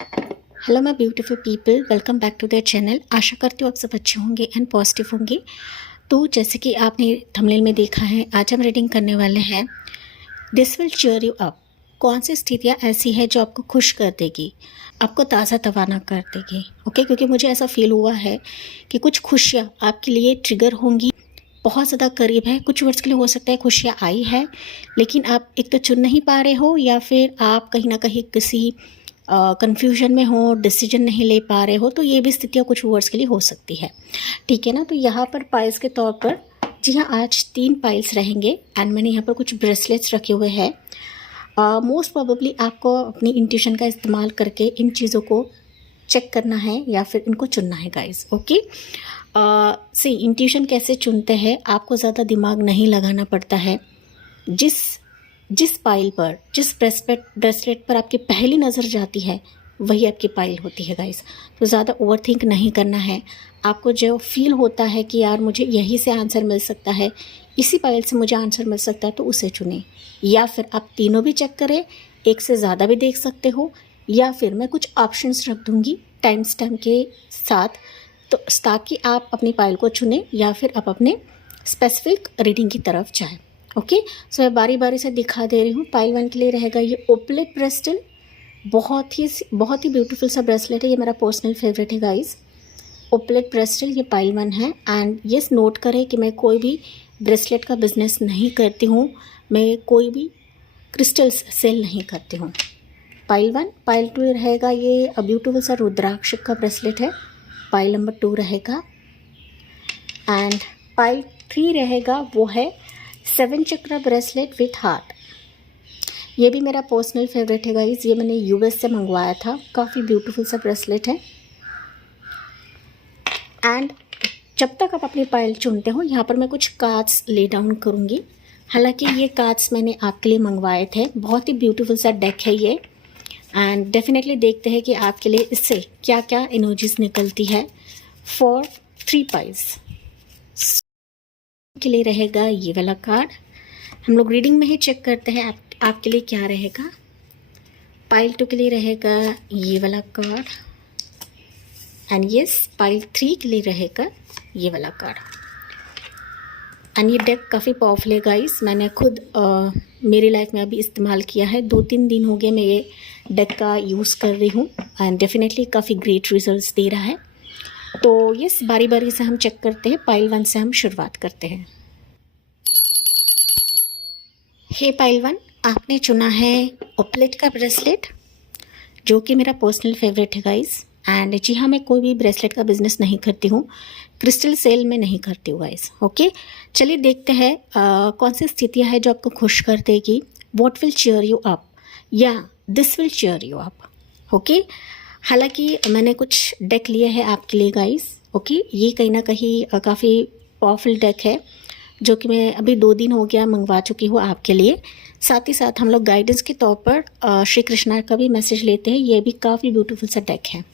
Hello my beautiful people, welcome back to their channel. आशा करती हूँ आप सब अच्छे होंगे एंड पॉजिटिव होंगे। तो जैसे कि आपने थंबनेल में देखा है, आज हम रीडिंग करने वाले हैं this will cheer you up. कौन सी स्थितियाँ ऐसी है जो आपको खुश कर देगी, आपको ताज़ा तवाना कर देगी। ओके, क्योंकि मुझे ऐसा फील हुआ है कि कुछ खुशियाँ आपके लिए ट्रिगर होंगी, बहुत ज़्यादा करीब है। कुछ वर्ड्स के लिए हो सकता है खुशियाँ आई है, लेकिन आप एक तो चुन नहीं पा रहे हो, या फिर आप कहीं ना कहीं किसी कन्फ्यूजन में हो, डिसीजन नहीं ले पा रहे हो। तो ये भी स्थितियाँ कुछ वर्ड्स के लिए हो सकती है, ठीक है ना। तो यहाँ पर पाइल्स के तौर पर, जी हाँ, आज 3 पाइल्स रहेंगे एंड मैंने यहाँ पर कुछ ब्रेसलेट्स रखे हुए हैं। मोस्ट प्रोबेबली आपको अपनी इंट्यूशन का इस्तेमाल करके इन चीज़ों को चेक करना है या फिर इनको चुनना है गाइस। ओके, सी इंट्यूशन कैसे चुनते हैं, आपको ज़्यादा दिमाग नहीं लगाना पड़ता है। जिस जिस पाइल पर, जिस ब्रेसलेट पर आपकी पहली नज़र जाती है, वही आपकी पाइल होती है गाइस। तो ज़्यादा ओवरथिंक नहीं करना है। आपको जो फील होता है कि यार मुझे यहीं से आंसर मिल सकता है, इसी पाइल से मुझे आंसर मिल सकता है, तो उसे चुनें। या फिर आप तीनों भी चेक करें, एक से ज़्यादा भी देख सकते हो, या फिर मैं कुछ ऑप्शंस रख दूँगी टाइम स्टैम्प के साथ, तो ताकि आप अपनी पाइल को चुनें या फिर आप अपने स्पेसिफिक रीडिंग की तरफ जाएं। ओके, सो मैं बारी बारी से दिखा दे रही हूँ। पाइल 1 के लिए रहेगा ये ओपलेट ब्रेसलेट। बहुत ही ब्यूटीफुल सा ब्रेसलेट है, ये मेरा पर्सनल फेवरेट है गाइस। ओपलेट ब्रेसलेट, ये पाइल 1 है। एंड यस, नोट करें कि मैं कोई भी ब्रेसलेट का बिजनेस नहीं करती हूँ, मैं कोई भी क्रिस्टल्स सेल नहीं करती हूँ। पाइल 1। पाइल 2 रहेगा ये ब्यूटीफुल सा रुद्राक्ष का ब्रेसलेट है, पाइल नंबर 2 रहेगा। एंड पाइल 3 रहेगा, वो है 7 चक्र ब्रेसलेट विथ हार्ट। ये भी मेरा पर्सनल फेवरेट है गाइस, ये मैंने यूएस से मंगवाया था। काफ़ी ब्यूटीफुल सा ब्रेसलेट है। एंड जब तक आप अपनी पाइल चुनते हो, यहाँ पर मैं कुछ कार्ड्स ले डाउन करूँगी। हालांकि ये कार्ड्स मैंने आपके लिए मंगवाए थे। बहुत ही ब्यूटीफुल सा डेक है ये। एंड डेफिनेटली देखते हैं कि आपके लिए इससे क्या क्या एनर्जीज निकलती है फॉर 3 पाइल्स। के लिए रहेगा ये वाला कार्ड। हम लोग रीडिंग में ही चेक करते हैं आपके लिए क्या रहेगा। पाइल 2 के लिए रहेगा ये वाला कार्ड। एंड यस, पाइल 3 के लिए रहेगा ये वाला कार्ड। एंड ये डेक काफ़ी पावरफुल है गाइस, मैंने खुद मेरी लाइफ में अभी इस्तेमाल किया है। 2-3 दिन हो गए मैं ये डेक का यूज़ कर रही हूँ एंड डेफिनेटली काफ़ी ग्रेट रिजल्ट्स दे रहा है। तो यस, बारी बारी से हम चेक करते हैं। पाइल 1 से हम शुरुआत करते हैं। हे पाइल 1, आपने चुना है ओपलेट का ब्रेसलेट, जो कि मेरा पर्सनल फेवरेट है गाइस। एंड जी हाँ, मैं कोई भी ब्रेसलेट का बिजनेस नहीं करती हूँ, क्रिस्टल सेल में नहीं करती हूँ गाइस। ओके, चलिए देखते हैं कौन सी स्थितियाँ हैं जो आपको खुश कर देगी। What will cheer you up, या this will cheer you up. Okay, हालांकि मैंने कुछ डेक लिए हैं आपके लिए गाइस। ओके, ये कहीं ना कहीं काफ़ी पावरफुल डेक है, जो कि मैं अभी 2 दिन हो गया मंगवा चुकी हूँ आपके लिए। साथ ही साथ हम लोग गाइडेंस के तौर पर श्री कृष्णा का भी मैसेज लेते हैं। ये भी काफ़ी ब्यूटीफुल सा डेक है।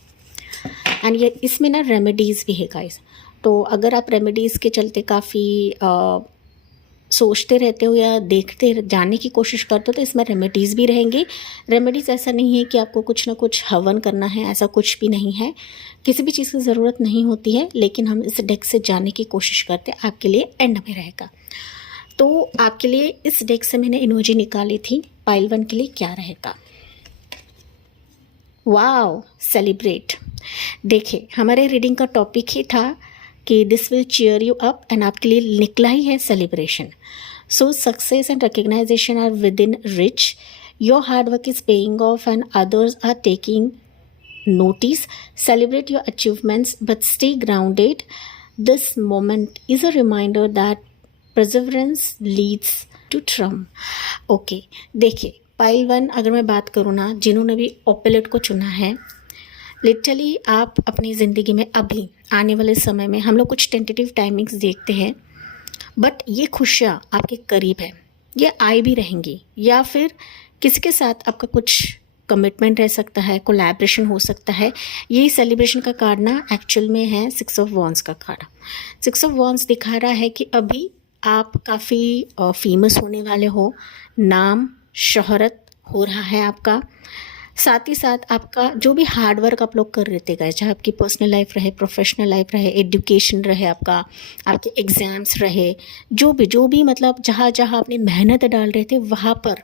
एंड ये इसमें ना रेमेडीज़ भी है गाइस। तो अगर आप रेमेडीज़ के चलते काफ़ी सोचते रहते हो या देखते जाने की कोशिश करते हो, तो इसमें रेमेडीज़ भी रहेंगी। रेमेडीज़ ऐसा नहीं है कि आपको कुछ ना कुछ हवन करना है, ऐसा कुछ भी नहीं है। किसी भी चीज़ की ज़रूरत नहीं होती है, लेकिन हम इस डेक से जाने की कोशिश करते हैं। आपके लिए एंड में रहेगा। तो आपके लिए इस डेक से मैंने एनर्जी निकाली थी। पाइल 1 के लिए क्या रहेगा। Wow, celebrate. देखिए, हमारे रीडिंग का टॉपिक ही था कि this will cheer you up, and आपके लिए निकला ही है celebration. So success and recognition are within reach, your hard work is paying off and others are taking notice. Celebrate your achievements but stay grounded. This moment is a reminder that perseverance leads to triumph. Okay, देखिए, pile 1 अगर मैं बात करूँ ना, जिन्होंने भी ओपेलेट को चुना है, लिटरली आप अपनी ज़िंदगी में अभी आने वाले समय में, हम लोग कुछ टेंटेटिव टाइमिंग्स देखते हैं, बट ये खुशियाँ आपके करीब है, ये आए भी रहेंगी। या फिर किसी के साथ आपका कुछ कमिटमेंट रह सकता है, कोलैबोरेशन हो सकता है। यही सेलिब्रेशन का कार्ड ना एक्चुअल में है 6 ऑफ वॉन्ड्स का कार्ड। 6 ऑफ वॉन्ड्स दिखा रहा है कि अभी आप काफ़ी फेमस होने वाले हो, नाम शोहरत हो रहा है आपका। साथ ही साथ आपका जो भी हार्ड वर्क आप लोग कर रहे थे गाइस, चाहे आपकी पर्सनल लाइफ रहे, प्रोफेशनल लाइफ रहे, एजुकेशन रहे, आपके एग्ज़ाम्स रहे, जो भी मतलब जहाँ जहाँ आपने मेहनत डाल रहे थे वहाँ पर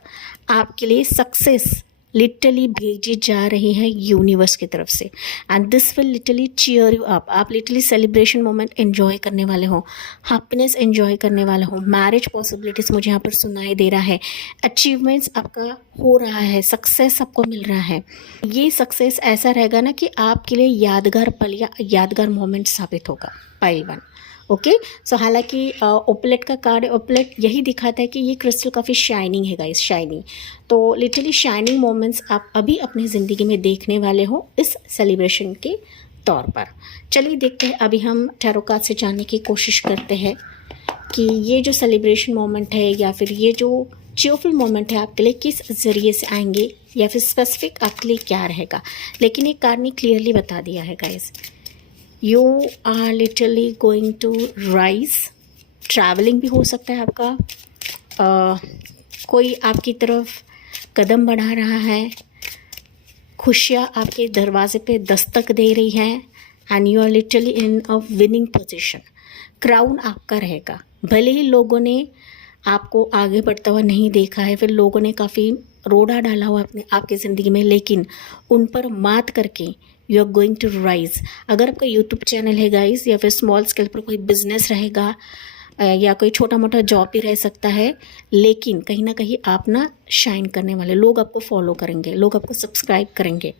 आपके लिए सक्सेस लिटरली भेजी जा रही है यूनिवर्स की तरफ से। And this will literally cheer you up. आप लिटरली सेलिब्रेशन मोमेंट एंजॉय करने वाले हो, हैप्पीनेस एंजॉय करने वाले हो, मैरिज पॉसिबिलिटीज़ मुझे यहाँ पर सुनाई दे रहा है, अचीवमेंट्स आपका हो रहा है, सक्सेस आपको मिल रहा है। ये सक्सेस ऐसा रहेगा ना कि आपके लिए यादगार पल या यादगार मोमेंट साबित होगा। Pile 1 okay. सो हालांकि ओपलेट का कार्ड, ओपलेट यही दिखाता है कि ये क्रिस्टल काफ़ी शाइनिंग है गाइस, शाइनिंग। तो लिटरली शाइनिंग मोमेंट्स आप अभी अपनी ज़िंदगी में देखने वाले हो इस सेलिब्रेशन के तौर पर। चलिए देखते हैं, अभी हम टैरो कार्ड से जानने की कोशिश करते हैं कि ये जो सेलिब्रेशन मोमेंट है या फिर ये जो चीयरफुल मोमेंट है आपके लिए किस ज़रिए से आएंगे या फिर स्पेसिफिक आपके लिए क्या रहेगा। लेकिन एक कार्ड ने क्लियरली बता दिया है guys, you are literally going to rise. Travelling भी हो सकता है आपका, कोई आपकी तरफ कदम बढ़ा रहा है, खुशियाँ आपके दरवाजे पे दस्तक दे रही हैं and you are literally in a winning position. Crown आपका रहेगा। भले ही लोगों ने आपको आगे बढ़ता हुआ नहीं देखा है, फिर लोगों ने काफ़ी रोड़ा डाला हुआ अपने आपकी ज़िंदगी में, लेकिन उन पर मात करके you are going to rise. अगर आपका यूट्यूब चैनल है गाइस या फिर स्मॉल स्केल पर कोई बिजनेस रहेगा या कोई छोटा मोटा जॉब भी रह सकता है, लेकिन कहीं ना कहीं आप ना शाइन करने वाले, लोग आपको फॉलो करेंगे, लोग आपको सब्सक्राइब करेंगे,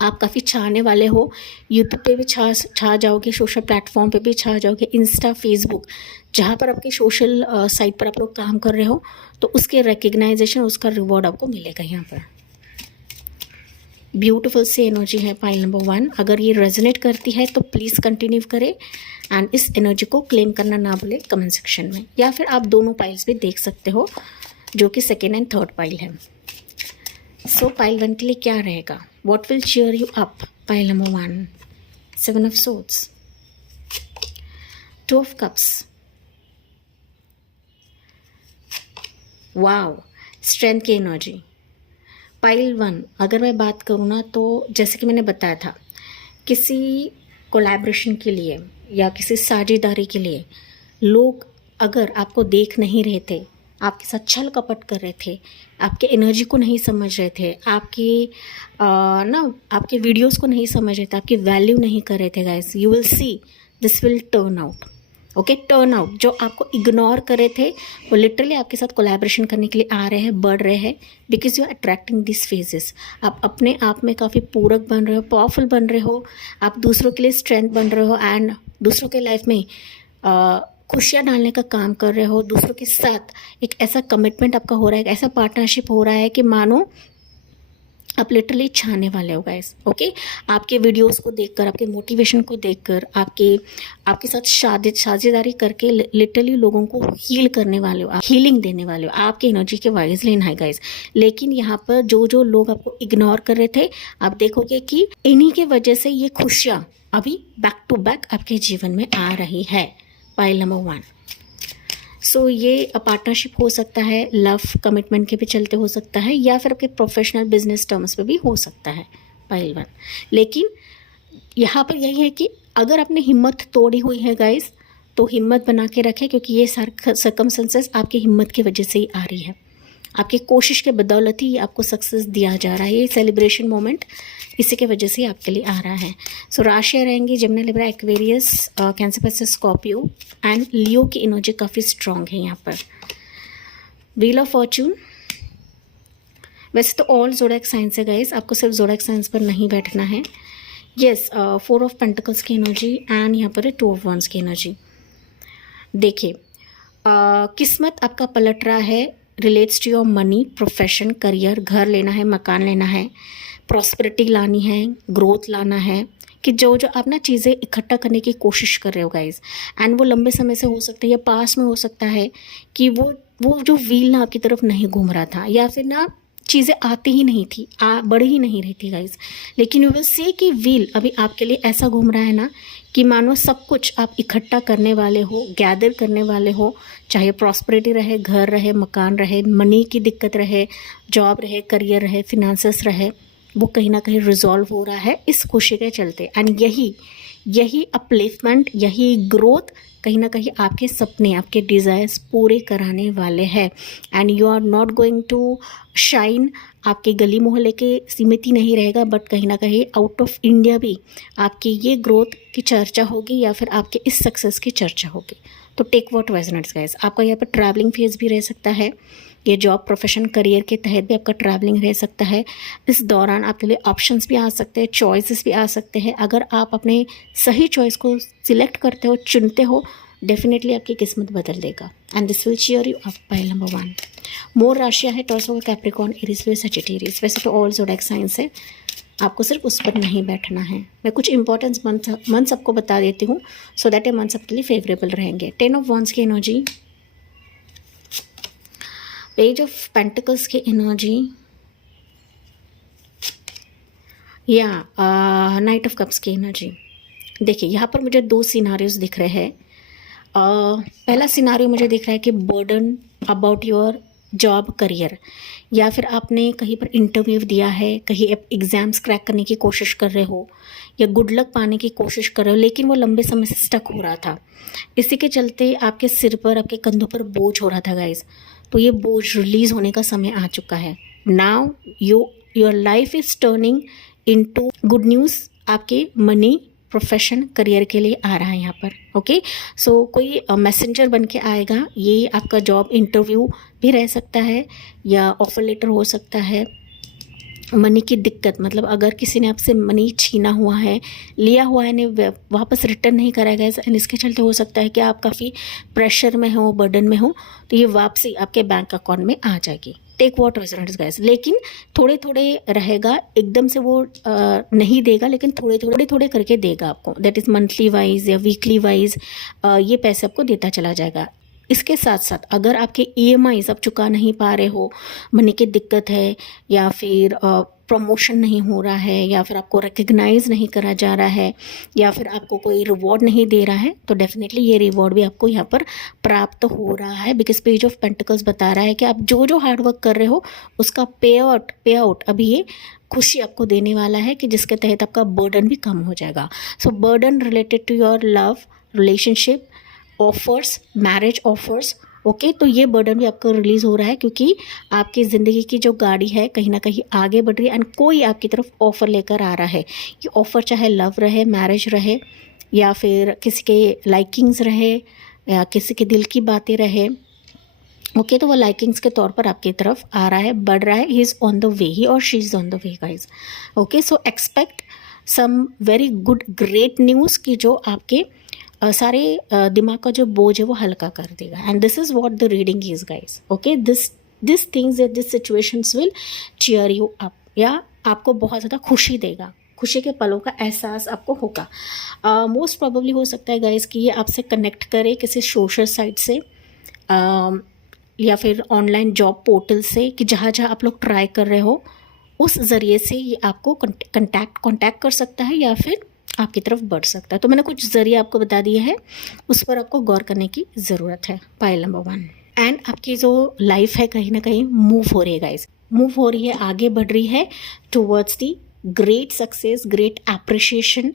आप काफ़ी छाने वाले हो। यूट्यूब पे भी छा जाओगे, सोशल प्लेटफॉर्म पे भी छा जाओगे, इंस्टा, फेसबुक, जहाँ पर आपके सोशल साइट पर आप लोग काम कर रहे हो, तो उसके रिकग्नाइजेशन, उसका रिवॉर्ड आपको मिलेगा यहाँ पर। ब्यूटीफुल सी एनर्जी है पाइल नंबर 1। अगर ये रेजोनेट करती है तो प्लीज़ कंटिन्यू करें एंड इस एनर्जी को क्लेम करना ना भूलें कमेंट सेक्शन में, या फिर आप दोनों पाइल्स भी देख सकते हो जो कि सेकेंड एंड थर्ड पाइल है। सो पाइल 1 के लिए क्या रहेगा, what will cheer you up. Pile number 1, 7 of swords, 2 of cups, wow, strength की एनर्जी। पाइल 1 अगर मैं बात करूँ ना, तो जैसे कि मैंने बताया था, किसी कोलैबोरेशन के लिए या किसी साझेदारी के लिए लोग अगर आपको देख नहीं रहे थे, आपके साथ छल कपट कर रहे थे, आपके एनर्जी को नहीं समझ रहे थे, आपके वीडियोस को नहीं समझ रहे थे, आपकी वैल्यू नहीं कर रहे थे guys, you will see this will turn out. Okay, turn out. जो आपको इग्नोर कर रहे थे वो लिटरली आपके साथ कोलैबोरेशन करने के लिए आ रहे हैं, बढ़ रहे हैं, because you are attracting this phases. आप अपने आप में काफ़ी पूरक बन रहे हो, पावरफुल बन रहे हो, आप दूसरों के लिए स्ट्रेंथ बन रहे हो एंड दूसरों के लाइफ में खुशियाँ डालने का काम कर रहे हो। दूसरों के साथ एक ऐसा कमिटमेंट आपका हो रहा है, एक ऐसा पार्टनरशिप हो रहा है कि मानो आप लिटरली छाने वाले हो गाइस। ओके, आपके वीडियोस को देखकर, आपके मोटिवेशन को देखकर, आपके साथ साझेदारी करके लिटरली लोगों को हील करने वाले हो, हीलिंग देने वाले हो, आपकी एनर्जी के वाइज लेना है गाइस। लेकिन यहाँ पर जो लोग आपको इग्नोर कर रहे थे, आप देखोगे कि इन्हीं के वजह से ये खुशियाँ अभी बैक टू बैक आपके जीवन में आ रही है। Pile number 1। सो ये पार्टनरशिप हो सकता है, लव कमिटमेंट के भी चलते हो सकता है, या फिर आपके प्रोफेशनल बिजनेस टर्म्स पे भी हो सकता है। पाइल 1। लेकिन यहाँ पर यही है कि अगर आपने हिम्मत तोड़ी हुई है गाइस, तो हिम्मत बना के रखें, क्योंकि ये सर्कमस्टेंसेस आपकी हिम्मत की वजह से ही आ रही है। आपकी कोशिश के बदौलत ही आपको सक्सेस दिया जा रहा है। ये सेलिब्रेशन मोमेंट इसी के वजह से आपके लिए आ रहा है। सो राशियाँ रहेंगी Gemini, Libra, Aquarius, Cancer, Pisces, Scorpio and Leo की एनर्जी काफ़ी स्ट्रॉन्ग है यहाँ पर। व्हील ऑफ फॉर्चून, वैसे तो ऑल ज़ोडिएक साइंस है गाइस, आपको सिर्फ ज़ोडिएक साइंस पर नहीं बैठना है। यस, 4 ऑफ पेंटिकल्स की एनर्जी एंड यहाँ पर है 2 ऑफ वंस की एनर्जी। देखिए, किस्मत आपका पलट रहा है, relates to your money, profession, career, घर लेना है, मकान लेना है, प्रॉस्पेरिटी लानी है, ग्रोथ लाना है, कि जो आप ना चीज़ें इकट्ठा करने की कोशिश कर रहे हो गाइज, एंड वो लंबे समय से हो सकता है या पास में हो सकता है कि वो जो व्हील ना आपकी तरफ नहीं घूम रहा था, या फिर ना चीज़ें आती ही नहीं थी, बढ़ ही नहीं रही थी गाइज। लेकिन यू विल सी कि व्हील अभी आपके लिए ऐसा घूम रहा है ना कि मानो सब कुछ आप इकट्ठा करने वाले हो, गैदर करने वाले हो, चाहे प्रॉस्पेरिटी रहे, घर रहे, मकान रहे, मनी की दिक्कत रहे, जॉब रहे, करियर रहे, फिनेंसेस रहे, वो कहीं ना कहीं रिजॉल्व हो रहा है इस खुशी के चलते। एंड यही अपलिफ्टमेंट, यही ग्रोथ कहीं ना कहीं आपके सपने, आपके डिज़ायर्स पूरे कराने वाले हैं। And you are not going to shine. आपके गली मोहल्ले के सीमित ही नहीं रहेगा, बट कहीं ना कहीं आउट ऑफ इंडिया भी आपकी ये ग्रोथ की चर्चा होगी या फिर आपके इस सक्सेस की चर्चा होगी। तो टेक व्हाट रेजोनेट्स गाइस। आपका यहाँ पर ट्रैवलिंग फेज भी रह सकता है, ये जॉब, प्रोफेशन, करियर के तहत भी आपका ट्रैवलिंग रह सकता है। इस दौरान आपके लिए ऑप्शंस भी आ सकते हैं, चॉइसेस भी आ सकते हैं। अगर आप अपने सही चॉइस को सिलेक्ट करते हो, चुनते हो, डेफिनेटली आपकी किस्मत बदल देगा। And this will cheer you up. Pile number 1 more राशियाँ है टॉर्सो, कैप्रिकॉर्न, एरीज, सजिटेरियस। वैसे तो ऑल ज़ोडिएक साइंस है, आपको सिर्फ उस पर नहीं बैठना है। मैं कुछ इंपॉर्टेंस मंथ्स आपको बता देती हूँ सो दैट ये मंथ्स आपके लिए फेवरेबल रहेंगे। 10 ऑफ वॉन्ड्स की एनर्जी, पेज ऑफ पेंटिकल्स की एनर्जी, या नाइट ऑफ कप्स की एनर्जी। देखिए यहाँ पर मुझे 2 सिनारियोज दिख रहे हैं। पहला सिनारियो मुझे दिख रहा है कि burden about your job, career, या फिर आपने कहीं पर इंटरव्यू दिया है, कहीं एग्ज़ाम्स क्रैक करने की कोशिश कर रहे हो या गुड लक पाने की कोशिश कर रहे हो, लेकिन वो लंबे समय से स्टक हो रहा था। इसी के चलते आपके सिर पर, आपके कंधों पर बोझ हो रहा था गाइस। तो ये बोझ रिलीज़ होने का समय आ चुका है। Now your life is turning into good news. आपके मनी, प्रोफेशन, करियर के लिए आ रहा है यहाँ पर। ओके, सो कोई मैसेंजर बन के आएगा। ये आपका जॉब इंटरव्यू भी रह सकता है या ऑफर लेटर हो सकता है। मनी की दिक्कत, मतलब अगर किसी ने आपसे मनी छीना हुआ है, लिया हुआ है, ने वापस रिटर्न नहीं कराया गया, एंड इसके चलते हो सकता है कि आप काफ़ी प्रेशर में हो, बर्डन में हो, तो ये वापसी आपके बैंक अकाउंट में आ जाएगी। Take what resonates guys. लेकिन थोड़े थोड़े रहेगा, एकदम से वो नहीं देगा, लेकिन थोड़े थोड़े करके देगा आपको। दैट इज़ मंथली वाइज या वीकली वाइज ये पैसे आपको देता चला जाएगा। इसके साथ साथ अगर आपके EMIs आप चुका नहीं पा रहे हो, मनी की दिक्कत है, या फिर प्रमोशन नहीं हो रहा है, या फिर आपको रिकग्नाइज नहीं करा जा रहा है, या फिर आपको कोई रिवॉर्ड नहीं दे रहा है, तो डेफिनेटली ये रिवॉर्ड भी आपको यहाँ पर प्राप्त हो रहा है। बिकॉज पेज ऑफ पेंटिकल्स बता रहा है कि आप जो जो हार्डवर्क कर रहे हो उसका पे आउट अभी ये खुशी आपको देने वाला है, कि जिसके तहत आपका बर्डन भी कम हो जाएगा। So burden related to your love, relationship, offers, marriage offers. Okay, तो ये बर्डन भी आपको रिलीज़ हो रहा है, क्योंकि आपकी ज़िंदगी की जो गाड़ी है कहीं ना कहीं आगे बढ़ रही है, एंड कोई आपकी तरफ ऑफ़र लेकर आ रहा है। ये ऑफ़र चाहे लव रहे, मैरिज रहे, या फिर किसी के लाइकिंग्स रहे, या किसी के दिल की बातें रहे। ओके, तो वो लाइकिंग्स के तौर पर आपकी तरफ आ रहा है, बढ़ रहा है। He is on the way, he और she is on the way guys. Okay, so expect some very good great news की जो आपके सारे दिमाग का जो बोझ है वो हल्का कर देगा। And this is what the reading is guys. Okay, this things या this situations will cheer you up, या आपको बहुत ज़्यादा खुशी देगा, खुशी के पलों का एहसास आपको होगा। मोस्ट प्रोबेबली हो सकता है गाइस कि ये आपसे कनेक्ट करे किसी सोशल साइट से, या फिर ऑनलाइन जॉब पोर्टल से, कि जहाँ जहाँ आप लोग ट्राई कर रहे हो उस ज़रिए से ये आपको कॉन्टैक्ट कर सकता है, या फिर आपकी तरफ बढ़ सकता है। तो मैंने कुछ ज़रिए आपको बता दिए हैं, उस पर आपको गौर करने की ज़रूरत है। Pile number 1। एंड आपकी जो लाइफ है कहीं ना कहीं मूव हो रही है गाइस, मूव हो रही है, आगे बढ़ रही है towards the great success, great appreciation.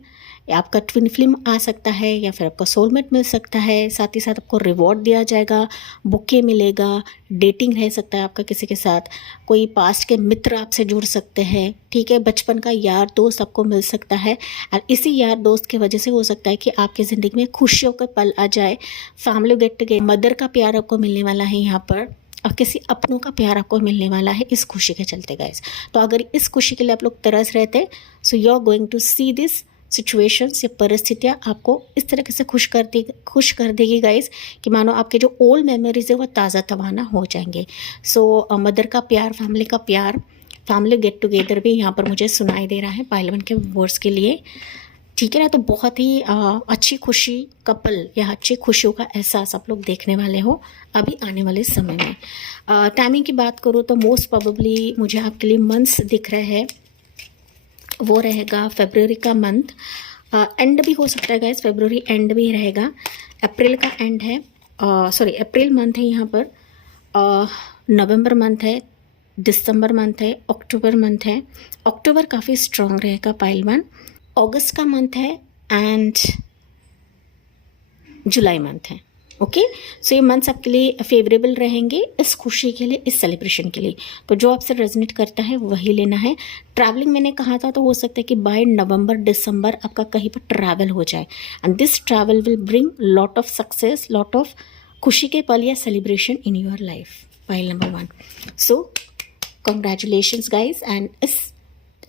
आपका ट्विन फिल्म आ सकता है, या फिर आपका सोलमेट मिल सकता है, साथ ही साथ आपको रिवॉर्ड दिया जाएगा, बुके मिलेगा, डेटिंग रह सकता है आपका किसी के साथ, कोई पास्ट के मित्र आपसे जुड़ सकते हैं, ठीक है, बचपन का यार दोस्त आपको मिल सकता है। और इसी यार दोस्त की वजह से हो सकता है कि आपकी ज़िंदगी में खुशियों का पल आ जाए, फैमिली गेट टुगेदर, मदर का प्यार आपको मिलने वाला है यहाँ पर, और किसी अपनों का प्यार आपको मिलने वाला है इस खुशी के चलते गाइस। तो अगर इस खुशी के लिए आप लोग तरस रहे थे, so you are going to see this situations या परिस्थितियाँ आपको इस तरीके से खुश कर देगी गाइस, कि मानो आपके जो ओल्ड मेमोरीज है वो ताज़ा तवाना हो जाएंगे। सो मदर का प्यार, फैमिली का प्यार, फैमिली गेट टुगेदर भी यहाँ पर मुझे सुनाई दे रहा है पाइलवन के वर्ड्स के लिए, ठीक है ना। तो बहुत ही अच्छी खुशी का पल या अच्छी खुशियों का एहसास आप लोग देखने वाले हो अभी आने वाले समय में। टाइमिंग की बात करूँ तो मोस्ट प्रोबेबली मुझे आपके लिए मंथ्स दिख रहे हैं, वो रहेगा फरवरी का मंथ, एंड भी हो सकता है गाइस, फरवरी एंड भी रहेगा, अप्रैल का एंड है, सॉरी अप्रैल मंथ है यहाँ पर, नवंबर मंथ है, दिसंबर मंथ है, अक्टूबर मंथ है। अक्टूबर काफ़ी स्ट्रॉन्ग रहेगा पाइल वन। अगस्त का मंथ है एंड जुलाई मंथ है। ओके, सो ये मंथ्स आपके लिए फेवरेबल रहेंगे इस खुशी के लिए, इस सेलिब्रेशन के लिए। तो जो आपसे रेजोनेट करता है वही लेना है। ट्रैवलिंग मैंने कहा था, तो हो सकता है कि बाय नवंबर दिसंबर आपका कहीं पर ट्रैवल हो जाए, and this travel will bring lot of success, lot of खुशी के पल या celebration in your life. Pile number 1। So congratulations guys, and इस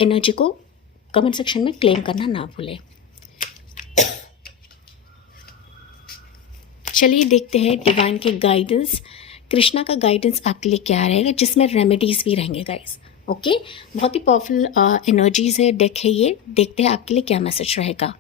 एनर्जी को कमेंट सेक्शन में क्लेम करना ना भूलें। चलिए देखते हैं डिवाइन के गाइडेंस, कृष्णा का गाइडेंस आपके लिए क्या रहेगा, जिसमें रेमेडीज भी रहेंगे गाइस। ओके, बहुत ही पावरफुल एनर्जीज है, डेक है ये। देखते हैं आपके लिए क्या मैसेज रहेगा।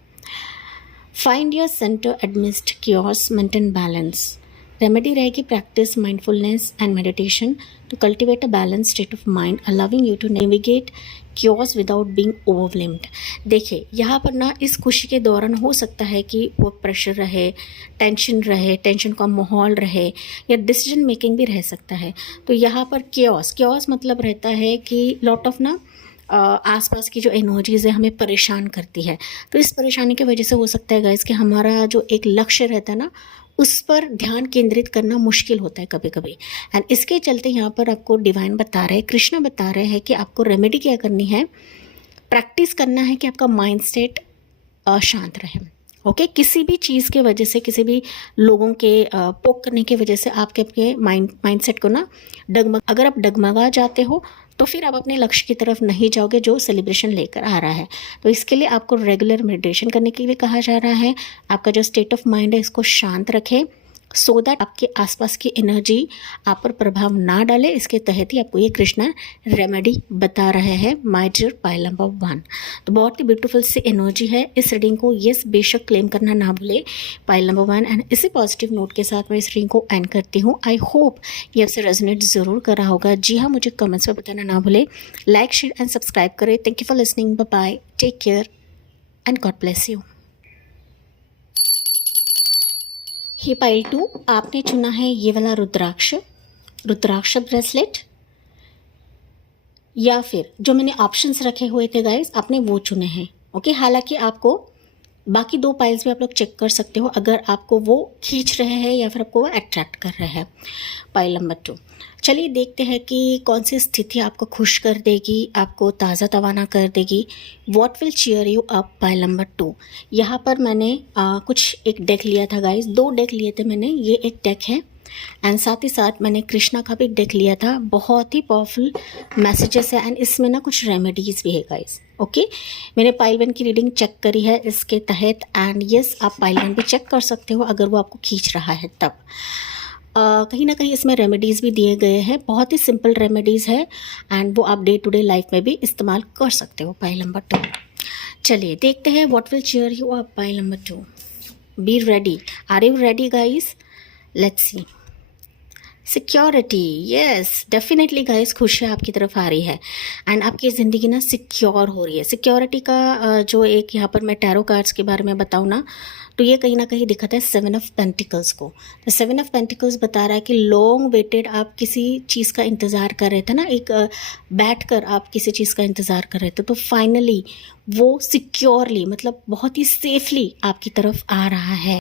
फाइंड योर सेंटर एडमिस्ट क्योर्स, मेंटेन बैलेंस। रेमेडी रहेगी practise mindfulness and meditation to cultivate a balance state of mind, allowing you to navigate क्योर्स विदाउट बीइंग ओवरवेल्म्ड। देखिए यहाँ पर ना इस खुशी के दौरान हो सकता है कि वो प्रेशर रहे, टेंशन का माहौल रहे, या डिसीजन मेकिंग भी रह सकता है। तो यहाँ पर क्योर्स मतलब रहता है कि लॉट ऑफ ना आसपास की जो एनर्जीज़ है हमें परेशान करती है। तो इस परेशानी की वजह से हो सकता है गाइस कि हमारा जो एक लक्ष्य रहता है ना, उस पर ध्यान केंद्रित करना मुश्किल होता है कभी कभी। एंड इसके चलते यहाँ पर आपको डिवाइन बता रहे हैं, कृष्णा बता रहे हैं कि आपको रेमेडी क्या करनी है, प्रैक्टिस करना है कि आपका माइंड सेट शांत रहे। ओके, किसी भी चीज़ के वजह से, किसी भी लोगों के पोक करने की वजह से आपके माइंड सेट को ना अगर आप डगमगा जाते हो तो फिर आप अपने लक्ष्य की तरफ नहीं जाओगे जो सेलिब्रेशन लेकर आ रहा है। तो इसके लिए आपको रेगुलर मेडिटेशन करने के लिए कहा जा रहा है। आपका जो स्टेट ऑफ माइंड है इसको शांत रखें, सो दैट आपके आसपास की एनर्जी आप पर प्रभाव ना डाले। इसके तहत ही आपको ये कृष्णा रेमेडी बता रहे हैं माय डियर पाइल नंबर 1। तो बहुत ही ब्यूटीफुल सी एनर्जी है इस रीडिंग को, यस बेशक क्लेम करना ना भूले पाइल नंबर 1। एंड इसी पॉजिटिव नोट के साथ मैं इस रीडिंग को एंड करती हूँ। आई होप ये आपसे रेजोनेट ज़रूर कर रहा होगा। जी हाँ, मुझे कमेंट्स में बताना ना भूले, लाइक शेयर एंड सब्सक्राइब करें। Thank you for listening, bye bye, take care and God bless you. Hi pile 2, आपने चुना है ये वाला रुद्राक्ष ब्रेसलेट, या फिर जो मैंने ऑप्शंस रखे हुए थे गाइस आपने वो चुने हैं। ओके, हालांकि आपको बाकी 2 पाइल्स भी आप लोग चेक कर सकते हो अगर आपको वो खींच रहे हैं या फिर आपको वो अट्रैक्ट कर रहे हैं। पाइल नंबर 2, चलिए देखते हैं कि कौन सी स्थिति आपको खुश कर देगी, आपको ताज़ा तवाना कर देगी। What will cheer you up, pile number 2। यहाँ पर मैंने कुछ एक डेक लिया था गाइस, 2 डेक लिए थे मैंने, ये एक डेक है एंड साथ ही साथ मैंने कृष्णा का भी डेक लिया था। बहुत ही पावरफुल मैसेजेस है एंड इसमें ना कुछ रेमेडीज़ भी है गाइस। ओके, मैंने पाइल 1 की रीडिंग चेक करी है इसके तहत, एंड यस आप पाइल 1 भी चेक कर सकते हो अगर वो आपको खींच रहा है तब। कहीं ना कहीं इसमें रेमेडीज़ भी दिए गए हैं, बहुत ही सिंपल रेमेडीज़ है एंड वो आप डे टू डे लाइफ में भी इस्तेमाल कर सकते हो। पाइल नंबर 2, चलिए देखते हैं what will cheer you up, pile number 2। Be ready, are you ready guys? Let's see. Security, yes definitely guys, खुशियाँ आपकी तरफ आ रही है एंड आपकी ज़िंदगी ना सिक्योर हो रही है। सिक्योरिटी का जो एक यहाँ पर मैं टैरो कार्ड्स के बारे में बताऊँ ना, तो ये कहीं ना कहीं दिखाता है 7 ऑफ पेंटिकल्स को। तो 7 ऑफ पेंटिकल्स बता रहा है कि लॉन्ग वेटेड आप किसी चीज़ का इंतज़ार कर रहे थे ना, एक बैठ कर आप किसी चीज़ का इंतज़ार कर रहे थे, तो फाइनली वो सिक्योरली मतलब बहुत ही सेफली आपकी तरफ आ रहा है।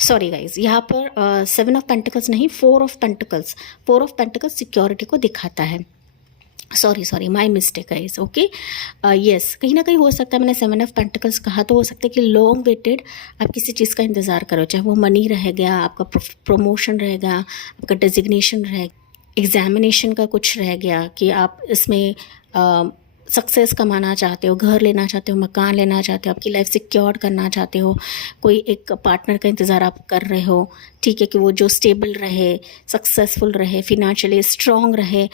सॉरी गाइज, यहाँ पर 7 ऑफ पेंटिकल्स नहीं, 4 of pentacles, 4 of pentacles security को दिखाता है। Sorry my mistake guys. Okay, yes कहीं ना कहीं हो सकता है मैंने 7 ऑफ पेंटिकल्स कहा, तो हो सकता है कि लॉन्ग वेटेड आप किसी चीज़ का इंतज़ार करो, चाहे वो मनी रह गया, आपका प्रमोशन रहेगा, आपका डेजिग्नेशन रहेगा, एग्जामिनेशन का कुछ रह गया कि आप इसमें सक्सेस कमाना चाहते हो, घर लेना चाहते हो, मकान लेना चाहते हो, आपकी लाइफ सिक्योर करना चाहते हो, कोई एक पार्टनर का इंतज़ार आप कर रहे हो, ठीक है, कि वो जो स्टेबल रहे, सक्सेसफुल रहे, फिनेंशियली स्ट्रॉन्ग रहे,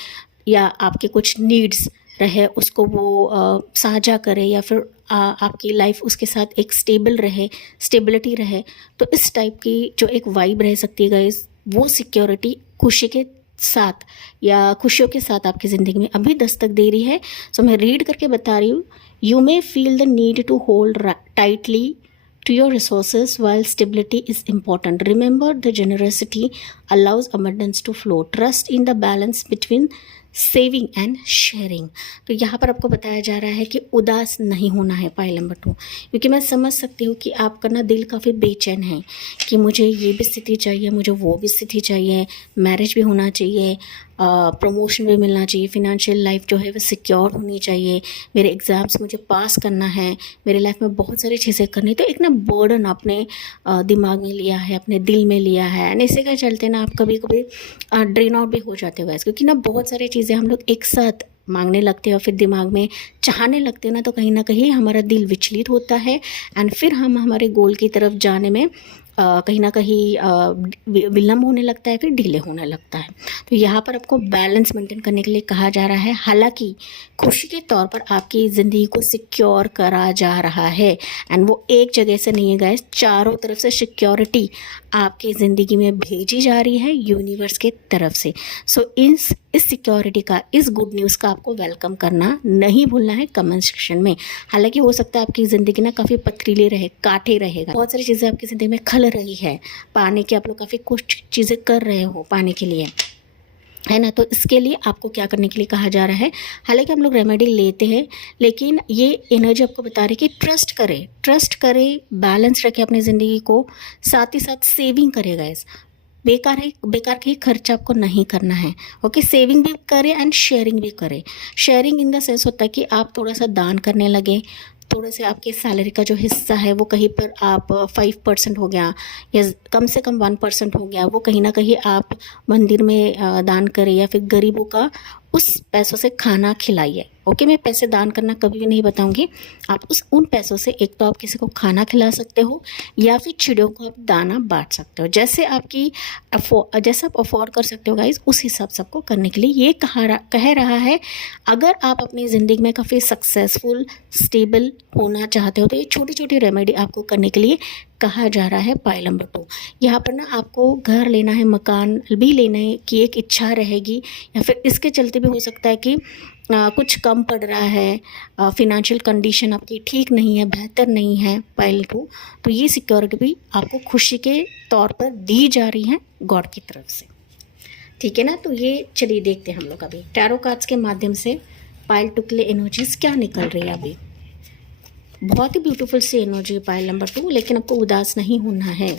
या आपके कुछ नीड्स रहे उसको वो साझा करे, या फिर आपकी लाइफ उसके साथ एक स्टेबल रहे, स्टेबिलिटी रहे। तो इस टाइप की जो एक वाइब रह सकती है गाइस, वो सिक्योरिटी खुशी के साथ या खुशियों के साथ आपकी ज़िंदगी में अभी दस्तक दे रही है। सो मैं रीड करके बता रही हूँ। You may feel the need to hold tightly to your resources while stability is important. Remember, the generosity allows abundance to flow. Trust in the balance between saving and sharing. तो यहाँ पर आपको बताया जा रहा है कि उदास नहीं होना है, पाइल नंबर 2, क्योंकि मैं समझ सकती हूँ कि आपका ना दिल काफ़ी बेचैन है कि मुझे ये भी स्थिति चाहिए, मुझे वो भी स्थिति चाहिए, मैरिज भी होना चाहिए, प्रमोशन भी मिलना चाहिए, फिनेंशियल लाइफ जो है वो सिक्योर होनी चाहिए, मेरे एग्ज़ाम्स मुझे पास करना है, मेरे लाइफ में बहुत सारी चीज़ें करनी। तो एक ना बर्डन अपने दिमाग में लिया है, अपने दिल में लिया है, एंड इसी के चलते ना आप कभी कभी ड्रेन आउट भी हो जाते हो, क्योंकि ना बहुत सारी चीज़ें हम लोग एक साथ मांगने लगते हैं और फिर दिमाग में चाहने लगते हैं ना कहीं हमारा दिल विचलित होता है, एंड फिर हम हमारे गोल की तरफ जाने में कहीं ना कहीं विलम्ब होने लगता है, फिर डिले होने लगता है। तो यहाँ पर आपको बैलेंस मेंटेन करने के लिए कहा जा रहा है। हालांकि खुशी के तौर पर आपकी ज़िंदगी को सिक्योर करा जा रहा है, एंड वो एक जगह से नहीं है गाइस, चारों तरफ से सिक्योरिटी आपकी ज़िंदगी में भेजी जा रही है यूनिवर्स के तरफ से। सो इस सिक्योरिटी का, इस गुड न्यूज़ का आपको वेलकम करना नहीं भूलना है कमेंट सेक्शन में। हालांकि हो सकता है आपकी ज़िंदगी ना काफ़ी पथरीली रहे, कांटे रहेगा, बहुत सारी चीज़ें आपकी ज़िंदगी में खल रही है, पाने के आप लोग काफ़ी कुछ चीज़ें कर रहे हो पाने के लिए, है ना। तो इसके लिए आपको क्या करने के लिए कहा जा रहा है। हालांकि हम लोग रेमेडी लेते हैं, लेकिन ये एनर्जी आपको बता रही है कि ट्रस्ट करें, बैलेंस रखें अपनी ज़िंदगी को, साथ ही साथ सेविंग करेगा। इस बेकार के खर्च आपको नहीं करना है। ओके, सेविंग भी करें एंड शेयरिंग भी करें। शेयरिंग इन द सेंस होता है कि आप थोड़ा सा दान करने लगे, थोड़े से आपके सैलरी का जो हिस्सा है वो कहीं पर आप 5% हो गया या कम से कम 1% हो गया, वो कहीं ना कहीं आप मंदिर में दान करें, या फिर गरीबों का उस पैसों से खाना खिलाइए। ओके, मैं पैसे दान करना कभी भी नहीं बताऊंगी। आप उन पैसों से एक तो आप किसी को खाना खिला सकते हो, या फिर चिड़ियों को आप दाना बांट सकते हो, जैसे जैसा आप अफोर्ड कर सकते हो गाइज, उस हिसाब से आपको करने के लिए ये कह रहा है। अगर आप अपनी ज़िंदगी में काफ़ी सक्सेसफुल, स्टेबल होना चाहते हो तो ये छोटी छोटी रेमेडी आपको करने के लिए कहा जा रहा है। पाइल नंबर 2, यहाँ पर ना आपको घर लेना है, मकान भी लेने की एक इच्छा रहेगी, या फिर इसके चलते भी हो सकता है कि कुछ कम पड़ रहा है, फिनेंशियल कंडीशन आपकी ठीक नहीं है, बेहतर नहीं है पाइल 2। तो ये सिक्योरिटी भी आपको खुशी के तौर पर दी जा रही है गॉड की तरफ से, ठीक है ना। तो ये चलिए देखते हैं हम लोग अभी टैरो कार्ड्स के माध्यम से पाइल 2 के लिए एनर्जीज क्या निकल रही है। अभी बहुत ही ब्यूटीफुल सी एनर्जी है पाइल नंबर 2, लेकिन आपको उदास नहीं होना है,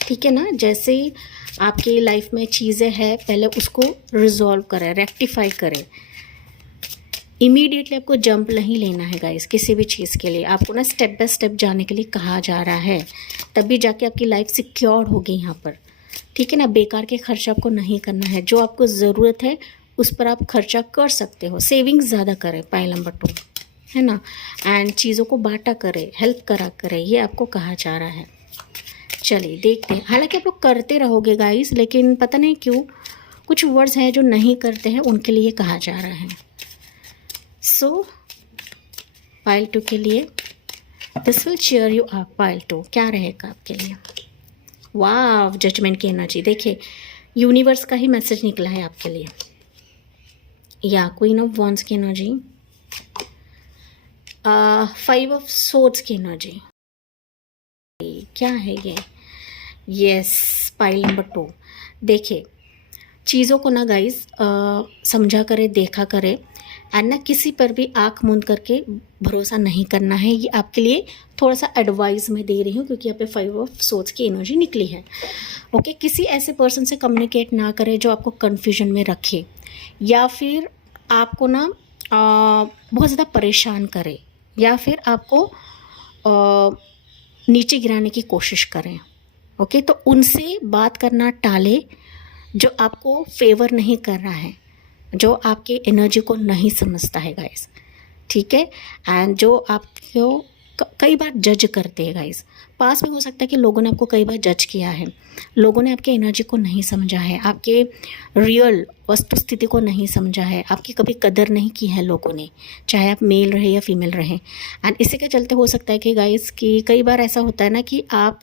ठीक है ना। जैसे आपकी लाइफ में चीज़ें हैं, पहले उसको रिजॉल्व करें, रेक्टिफाई करें। इमीडिएटली आपको जंप नहीं लेना है गाइस, किसी भी चीज़ के लिए आपको ना स्टेप बाय स्टेप जाने के लिए कहा जा रहा है, तभी जाके आपकी लाइफ सिक्योर होगी यहाँ पर, ठीक है ना। बेकार के खर्च आपको नहीं करना है, जो आपको ज़रूरत है उस पर आप खर्चा कर सकते हो। सेविंग ज़्यादा करें पाइल नंबर 2, है ना, एंड चीज़ों को बांटा करें, हेल्प करा करें, ये आपको कहा जा रहा है। चलिए देखते हैं। हालांकि आप लोग करते रहोगे गाइस, लेकिन पता नहीं क्यों कुछ वर्ड्स हैं जो नहीं करते हैं, उनके लिए कहा जा रहा है। सो पाइल 2 के लिए this will cheer you up. Pile 2 क्या रहेगा आपके लिए? वाव, जजमेंट की एनर्जी। देखिए यूनिवर्स का ही मैसेज निकला है आपके लिए, या क्वीन ऑफ वॉन्ड्स की एनर्जी, 5 ऑफ सोर्ड्स की एनर्जी, क्या है ये? Yes, pile number 2। देखिए चीज़ों को ना गाइस समझा करें, देखा करें, एंड ना किसी पर भी आंख मूंद करके भरोसा नहीं करना है। ये आपके लिए थोड़ा सा एडवाइस मैं दे रही हूँ, क्योंकि यहाँ पे 5 ऑफ सोर्ड्स की एनर्जी निकली है। ओके, किसी ऐसे पर्सन से कम्युनिकेट ना करें जो आपको कन्फ्यूजन में रखे, या फिर आपको ना बहुत ज़्यादा परेशान करे, या फिर आपको नीचे गिराने की कोशिश करें। ओके, तो उनसे बात करना टाले जो आपको फेवर नहीं कर रहा है, जो आपके एनर्जी को नहीं समझता है गाइस, ठीक है, एंड जो आपको कई बार जज करते हैं गाइस। पास में हो सकता है कि लोगों ने आपको कई बार जज किया है, लोगों ने आपके एनर्जी को नहीं समझा है, आपके रियल वस्तु स्थिति को नहीं समझा है, आपकी कभी कदर नहीं की है लोगों ने, चाहे आप मेल रहे या फीमेल रहे। एंड इसी के चलते हो सकता है कि गाइस कि कई बार ऐसा होता है ना कि आप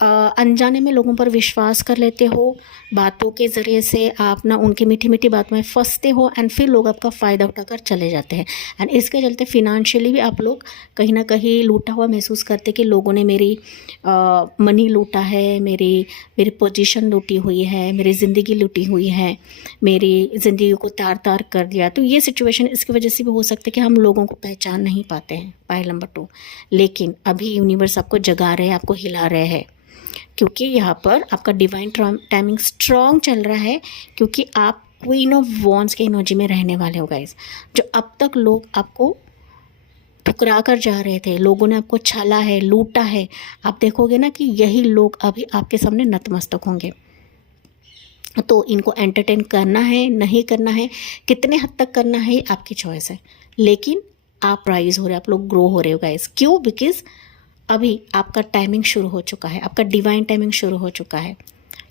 अनजाने में लोगों पर विश्वास कर लेते हो, बातों के ज़रिए से आप ना उनकी मीठी मीठी बातों में फंसते हो एंड फिर लोग आपका फ़ायदा उठाकर चले जाते हैं। एंड इसके चलते फिनेंशियली भी आप लोग कहीं ना कहीं लूटा हुआ महसूस करते कि लोगों ने मेरी मनी लूटा है, मेरी पोजीशन लूटी हुई है, मेरी ज़िंदगी लूटी हुई है, मेरी ज़िंदगी को तार तार कर दिया। तो ये सिचुएशन इसकी वजह से भी हो सकता है कि हम लोगों को पहचान नहीं पाते हैं, पाइल नंबर 2। लेकिन अभी यूनिवर्स आपको जगा रहे हैं, आपको हिला रहे हैं, क्योंकि यहाँ पर आपका डिवाइन टाइमिंग स्ट्रॉन्ग चल रहा है, क्योंकि आप क्वीन ऑफ वॉन्ड्स के एनर्जी में रहने वाले हो गाइस। जो अब तक लोग आपको ठुकरा कर जा रहे थे, लोगों ने आपको छाला है, लूटा है, आप देखोगे ना कि यही लोग अभी आपके सामने नतमस्तक होंगे। तो इनको एंटरटेन करना है, नहीं करना है, कितने हद तक करना है ये आपकी चॉइस है। लेकिन आप राइज हो रहे हो, आप लोग ग्रो हो रहे हो गाइस। क्यों? बिकॉज अभी आपका टाइमिंग शुरू हो चुका है, आपका डिवाइन टाइमिंग शुरू हो चुका है।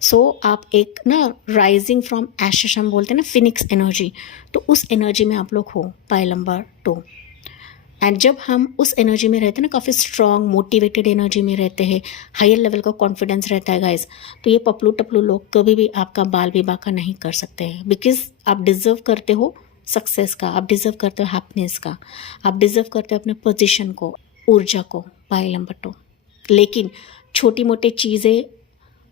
सो आप एक ना राइजिंग फ्रॉम एशेस हम बोलते हैं ना, फिनिक्स एनर्जी, तो उस एनर्जी में आप लोग हो, पाइल नंबर 2। एंड जब हम उस एनर्जी में रहते हैं ना, काफ़ी स्ट्रॉन्ग मोटिवेटेड एनर्जी में रहते हैं, हायर लेवल का कॉन्फिडेंस रहता है गाइस, तो ये पपलू टपलू लोग कभी भी आपका बाल भी बाका नहीं कर सकते हैं। बिकॉज आप डिज़र्व करते हो सक्सेस का, आप डिज़र्व करते हो हैप्पीनेस का, आप डिज़र्व करते हो अपने पोजीशन को, ऊर्जा को, पाइल नंबर 2। लेकिन छोटी मोटी चीज़ें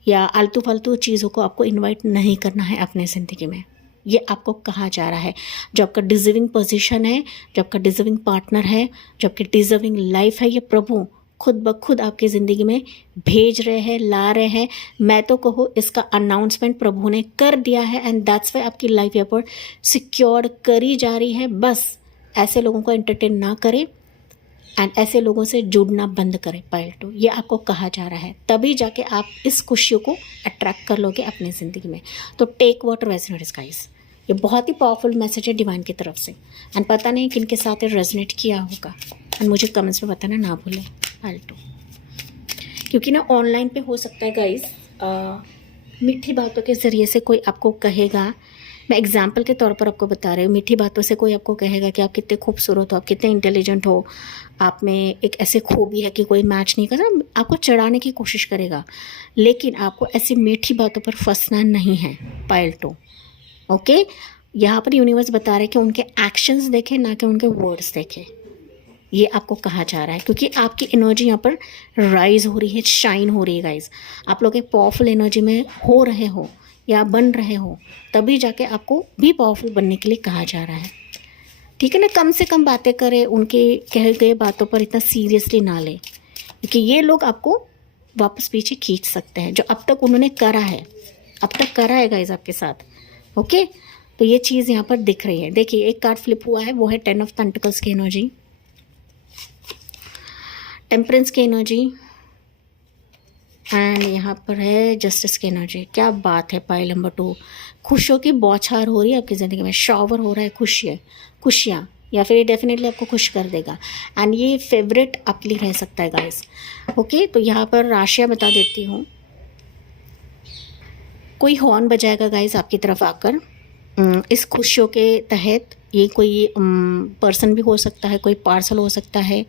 या आलतू फालतू चीज़ों को आपको इनवाइट नहीं करना है अपने ज़िंदगी में, ये आपको कहा जा रहा है। जो आपका डिज़र्विंग पोजीशन है, जो आपका डिज़र्विंग पार्टनर है, जो आपकी डिज़र्विंग लाइफ है, ये प्रभु खुद ब खुद आपकी ज़िंदगी में भेज रहे हैं, ला रहे हैं। मैं तो कहूँ इसका अनाउंसमेंट प्रभु ने कर दिया है एंड दैट्स वाई आपकी लाइफ यहाँ पर सिक्योर करी जा रही है। बस ऐसे लोगों को एंटरटेन ना करें एंड ऐसे लोगों से जुड़ना बंद करें, पाइल 2। ये आपको कहा जा रहा है, तभी जाके आप इस खुशियों को अट्रैक्ट कर लोगे अपनी ज़िंदगी में। तो टेक वॉट रेजोनेट्स गाइस, ये बहुत ही पावरफुल मैसेज है डिवाइन की तरफ से। एंड पता नहीं किन के साथ ये रेजोनेट किया होगा, एंड मुझे कमेंट्स में बताना ना भूलें, पाइल 2। क्योंकि ना ऑनलाइन पे हो सकता है गाइस, मीठी बातों के ज़रिए से कोई आपको कहेगा, मैं एग्जाम्पल के तौर पर आपको बता रही हूँ, मीठी बातों से कोई आपको कहेगा कि आप कितने खूबसूरत हो, आप कितने इंटेलिजेंट हो, आप में एक ऐसी खूबी है कि कोई मैच नहीं करता, आपको चढ़ाने की कोशिश करेगा। लेकिन आपको ऐसी मीठी बातों पर फंसना नहीं है, पाइल 2। ओके, यहाँ पर यूनिवर्स बता रहे हैं कि उनके एक्शंस देखें, ना कि उनके वर्ड्स देखें। ये आपको कहा जा रहा है, क्योंकि आपकी एनर्जी यहाँ पर राइज हो रही है, शाइन हो रही है गाइज। आप लोग एक पावरफुल एनर्जी में हो रहे हो या बन रहे हो, तभी जाके आपको भी पावरफुल बनने के लिए कहा जा रहा है। ठीक है ना, कम से कम बातें करें, उनके कहे गए बातों पर इतना सीरियसली ना लें, क्योंकि ये लोग आपको वापस पीछे खींच सकते हैं। जो अब तक उन्होंने करा है, अब तक करा है गाइज आपके साथ। ओके, तो ये चीज़ यहाँ पर दिख रही है। देखिए, एक कार्ड फ्लिप हुआ है, वो है 10 ऑफ पेंटिकल्स की एनर्जी, टेम्परेंस की एनर्जी, एंड यहाँ पर है जस्टिस की एनर्जी। क्या बात है, पाइल नंबर 2। खुशियों की बौछार हो रही है आपकी ज़िंदगी में, शावर हो रहा है खुशियाँ, या फिर डेफिनेटली आपको खुश कर देगा। एंड ये फेवरेट आपके लिए रह सकता है गाइस। ओके, तो यहाँ पर राशियाँ बता देती हूँ। कोई हॉर्न बजाएगा गाइस आपकी तरफ आकर, इस खुशियों के तहत। ये कोई पर्सन भी हो सकता है, कोई पार्सल हो सकता है,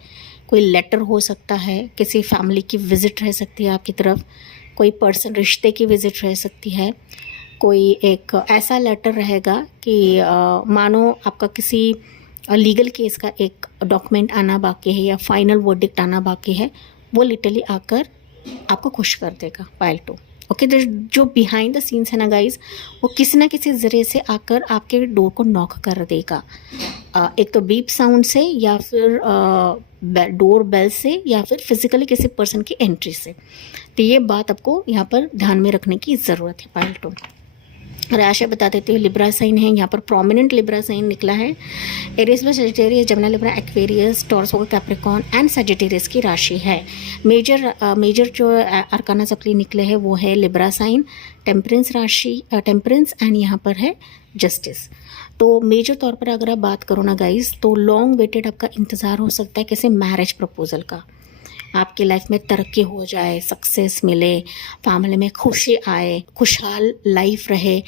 कोई लेटर हो सकता है, किसी फैमिली की विज़िट रह सकती है आपकी तरफ, कोई पर्सन रिश्ते की विज़िट रह सकती है, कोई एक ऐसा लेटर रहेगा कि मानो आपका किसी लीगल केस का एक डॉक्यूमेंट आना बाकी है या फाइनल वर्डिक्ट आना बाकी है, वो लिटरली आकर आपको खुश कर देगा, पाइल 2। ओके, जो बिहाइंड द सीन्स है ना गाइज, वो किसी ना किसी ज़रिए से आकर आपके डोर को नॉक कर देगा। एक तो बीप साउंड से, या फिर डोर बेल से, या फिर फिजिकली किसी पर्सन की एंट्री से। तो ये बात आपको यहाँ पर ध्यान में रखने की ज़रूरत है, पाइल 2। राशि बता देती हूँ, लिब्रा साइन है, यहाँ पर प्रोमिनेंट लिब्रा साइन निकला है। एरियस में Sagittarius, Jamuna, Libra, Aquarius, taurus, Capricorn and Sagittarius की राशि है। मेजर जो अरकाना सप्ली निकले हैं वो है लिब्रा साइन, टेम्परेंस राशि, टेम्परेंस, एंड यहाँ पर है जस्टिस। तो मेजर तौर पर अगर आप बात करो ना गाइज, तो लॉन्ग वेटेड आपका इंतज़ार हो सकता है किसी मैरिज प्रपोजल का। आपकी लाइफ में तरक्की हो जाए, सक्सेस मिले, फैमिली में खुशी आए, खुशहाल लाइफ रहे,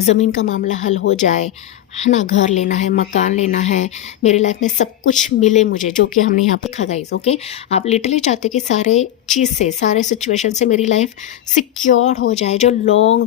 ज़मीन का मामला हल हो जाए, है ना, घर लेना है, मकान लेना है, मेरी लाइफ में सब कुछ मिले मुझे, जो कि हमने यहाँ पर खा गाइस। ओके, आप लिटरली चाहते कि सारे चीज़ से, सारे सिचुएशन से मेरी लाइफ सिक्योर हो जाए, जो लॉन्ग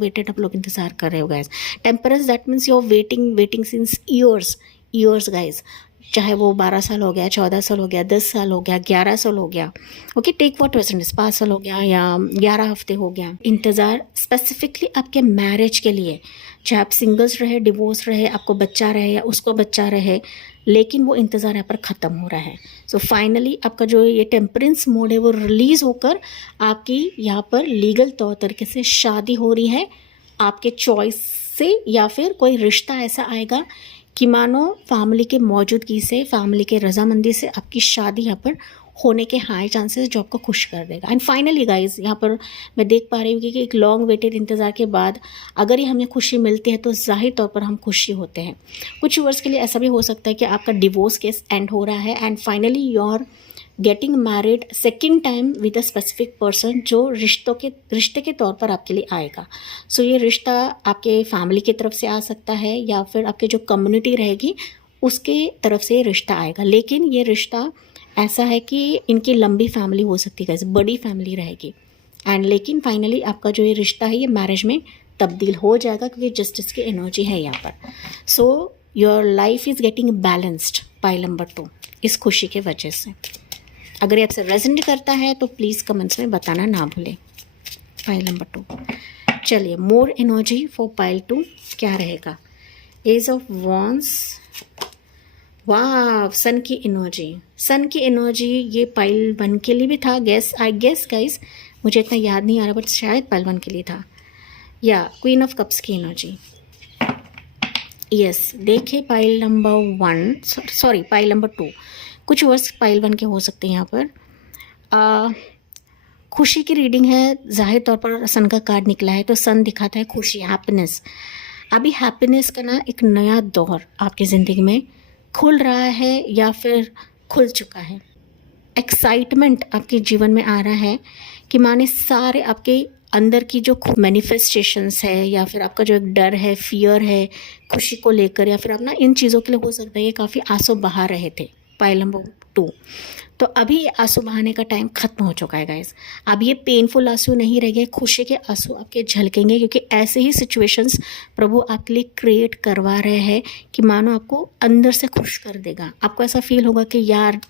वेटेड आप लोग इंतज़ार कर रहे हो guys. Temperance that means you are waiting since years guys, चाहे वो 12 साल हो गया, 14 साल हो गया, 10 साल हो गया, 11 साल हो गया। ओके, टेक व्हाट परसेंटेज, 5 साल हो गया या 11 हफ्ते हो गया। इंतज़ार स्पेसिफिकली आपके मैरिज के लिए, चाहे आप सिंगल्स रहे, डिवोर्स रहे, आपको बच्चा रहे या उसको बच्चा रहे, लेकिन वो इंतज़ार यहाँ पर ख़त्म हो रहा है। सो फाइनली आपका जो ये टेम्परेंस मोड है वो रिलीज़ होकर आपकी यहाँ पर लीगल तौर तरीके से शादी हो रही है आपके चॉइस से, या फिर कोई रिश्ता ऐसा आएगा कि मानो फैमिली के मौजूदगी से, फैमिली के रजामंदी से आपकी शादी यहाँ पर होने के हाई चांसेस, जो आपको खुश कर देगा। एंड फाइनली गाइज, यहाँ पर मैं देख पा रही हूँ कि एक लॉन्ग वेटेड इंतज़ार के बाद अगर ये हमें खुशी मिलती है तो ज़ाहिर तौर पर हम खुशी होते हैं। कुछ वर्ष के लिए ऐसा भी हो सकता है कि आपका डिवोर्स केस एंड हो रहा है and finally you are getting married second time with a specific person, जो रिश्ते के तौर पर आपके लिए आएगा। सो ये रिश्ता आपके फैमिली की तरफ से आ सकता है या फिर आपके जो कम्युनिटी रहेगी उसके तरफ से रिश्ता आएगा, लेकिन ये रिश्ता ऐसा है कि इनकी लंबी फैमिली हो सकती है, बड़ी फैमिली रहेगी। एंड लेकिन फाइनली आपका जो ये रिश्ता है ये मैरिज में तब्दील हो जाएगा, क्योंकि जस्टिस की एनर्जी है यहाँ पर। So your life is getting balanced, pile number 2, इस खुशी के वजह से। अगर ये आपसे रेजोनेट करता है तो प्लीज़ कमेंट्स में बताना ना भूलें। पाइल नंबर 2, चलिए मोर एनर्जी फॉर पाइल 2 क्या रहेगा। एज ऑफ वॉन्स, वाह, सन की एनर्जी ये पाइल 1 के लिए भी था, आई गेस गाइस, मुझे इतना याद नहीं आ रहा बट शायद पाइल 1 के लिए था। या क्वीन ऑफ कप्स की एनर्जी, यस। देखिए pile number 1, sorry pile number 2, कुछ वर्ड्स पाइल 1 के हो सकते हैं यहाँ पर। खुशी की रीडिंग है, जाहिर तौर पर सन का कार्ड निकला है तो सन दिखाता है खुशी, हैप्पीनेस। अभी हैप्पीनेस का ना एक नया दौर आपकी ज़िंदगी में खुल रहा है या फिर खुल चुका है। एक्साइटमेंट आपके जीवन में आ रहा है कि माने सारे आपके अंदर की जो मैनिफेस्टेशंस है या फिर आपका जो एक डर है, फियर है खुशी को लेकर, या फिर आप ना इन चीज़ों के लिए हो सकता है ये काफ़ी आंसू बहा रहे थे, पाइल नंबर 2। तो अभी ये आंसू बहाने का टाइम ख़त्म हो चुका है गाइस। अब ये पेनफुल आंसू नहीं रह गए, खुशी के आंसू आपके झलकेंगे, क्योंकि ऐसे ही सिचुएशंस प्रभु आपके लिए क्रिएट करवा रहे हैं कि मानो आपको अंदर से खुश कर देगा। आपको ऐसा फील होगा कि यार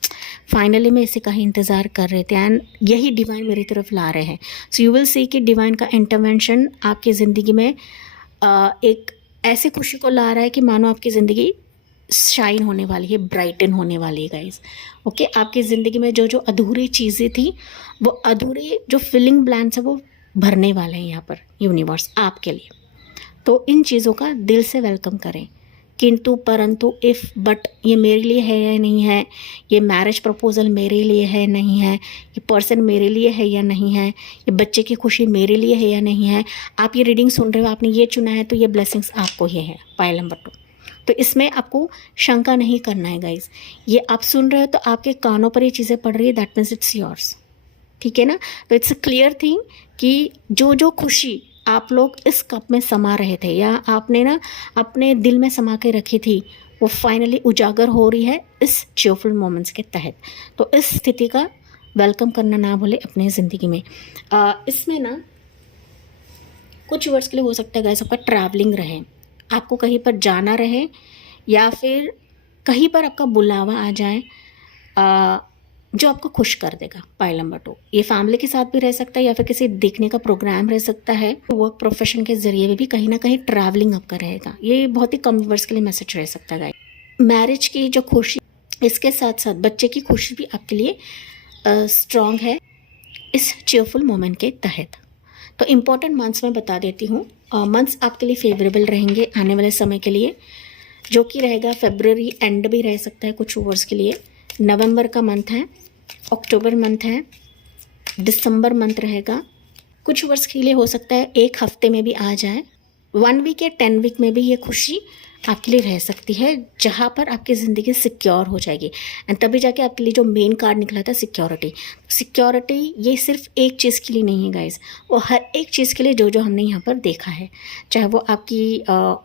फाइनली मैं इसी का ही इंतज़ार कर रहे थे एंड यही डिवाइन मेरी तरफ ला रहे हैं। सो यू विल सी कि डिवाइन का इंटरवेंशन आपकी ज़िंदगी में एक ऐसी खुशी को ला रहा है कि मानो आपकी ज़िंदगी शाइन होने वाली है, ब्राइटन होने वाली है गाइस। ओके, आपकी ज़िंदगी में जो जो अधूरी चीज़ें थी, वो अधूरी जो फिलिंग ब्लैंक्स है वो भरने वाले हैं यहाँ पर यूनिवर्स आपके लिए। तो इन चीज़ों का दिल से वेलकम करें। किंतु परंतु इफ़ बट ये मेरे लिए है या नहीं है, ये मैरिज प्रपोजल मेरे लिए है नहीं है, ये पर्सन मेरे लिए है या नहीं है, ये बच्चे की खुशी मेरे लिए है या नहीं है। आप ये रीडिंग सुन रहे हो, आपने ये चुना है तो ये ब्लेसिंग्स आपको ही है, पाइल नंबर 2। तो इसमें आपको शंका नहीं करना है गाइज। ये आप सुन रहे हो तो आपके कानों पर ये चीज़ें पड़ रही है, दैट मीन्स इट्स योर्स, ठीक है ना। तो इट्स अ क्लियर थिंग कि जो जो खुशी आप लोग इस कप में समा रहे थे या आपने ना अपने दिल में समा के रखी थी, वो फाइनली उजागर हो रही है इस चीयरफुल मोमेंट्स के तहत। तो इस स्थिति का वेलकम करना ना भूले अपने ज़िंदगी में। इसमें ना कुछ वर्ड्स के लिए हो सकता है गाइस आपका ट्रैवलिंग रहे, आपको कहीं पर जाना रहे, या फिर कहीं पर आपका बुलावा आ जाए जो आपको खुश कर देगा, पाइल नंबर 2। ये फैमिली के साथ भी रह सकता है या फिर किसी देखने का प्रोग्राम रह सकता है, वर्क प्रोफेशन के जरिए भी कहीं ना कहीं ट्रैवलिंग आपका रहेगा। ये बहुत ही कम वर्ड्स के लिए मैसेज रह सकता है। मैरिज की जो खुशी, इसके साथ साथ बच्चे की खुशी भी आपके लिए स्ट्रॉन्ग है इस चीयरफुल मोमेंट के तहत। तो इम्पॉर्टेंट मंथ्स में बता देती हूँ। मंथ्स आपके लिए फेवरेबल रहेंगे आने वाले समय के लिए, जो कि रहेगा फरवरी एंड भी रह सकता है कुछ वर्ड्स के लिए, नवंबर का मंथ है, अक्टूबर मंथ है, दिसंबर मंथ रहेगा। कुछ वर्ड्स के लिए हो सकता है एक हफ्ते में भी आ जाए, 1 वीक या 10 वीक में भी ये खुशी आपके लिए रह सकती है, जहाँ पर आपकी ज़िंदगी सिक्योर हो जाएगी। एंड तभी जाके आपके लिए जो मेन कार्ड निकला था सिक्योरिटी, सिक्योरिटी ये सिर्फ एक चीज़ के लिए नहीं है गाइस, वो हर एक चीज़ के लिए जो जो हमने यहाँ पर देखा है, चाहे वो आपकी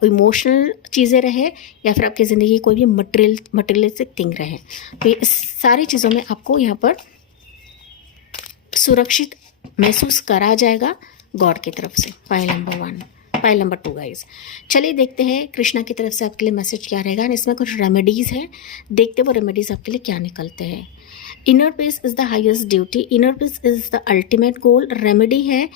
इमोशनल चीज़ें रहे या फिर आपकी ज़िंदगी की कोई भी मटेरियलिस्टिक थिंग रहे, तो इस सारी चीज़ों में आपको यहाँ पर सुरक्षित महसूस करा जाएगा गॉड की तरफ से। Pile number 1, pile number 2 guys. चलिए देखते हैं कृष्णा की तरफ से आपके लिए मैसेज क्या रहेगा। इसमें कुछ रेमेडीज़ हैं, देखते वो रेमेडीज़ आपके लिए क्या निकलते हैं। Inner peace is the highest duty, inner peace is the ultimate goal. Remedy है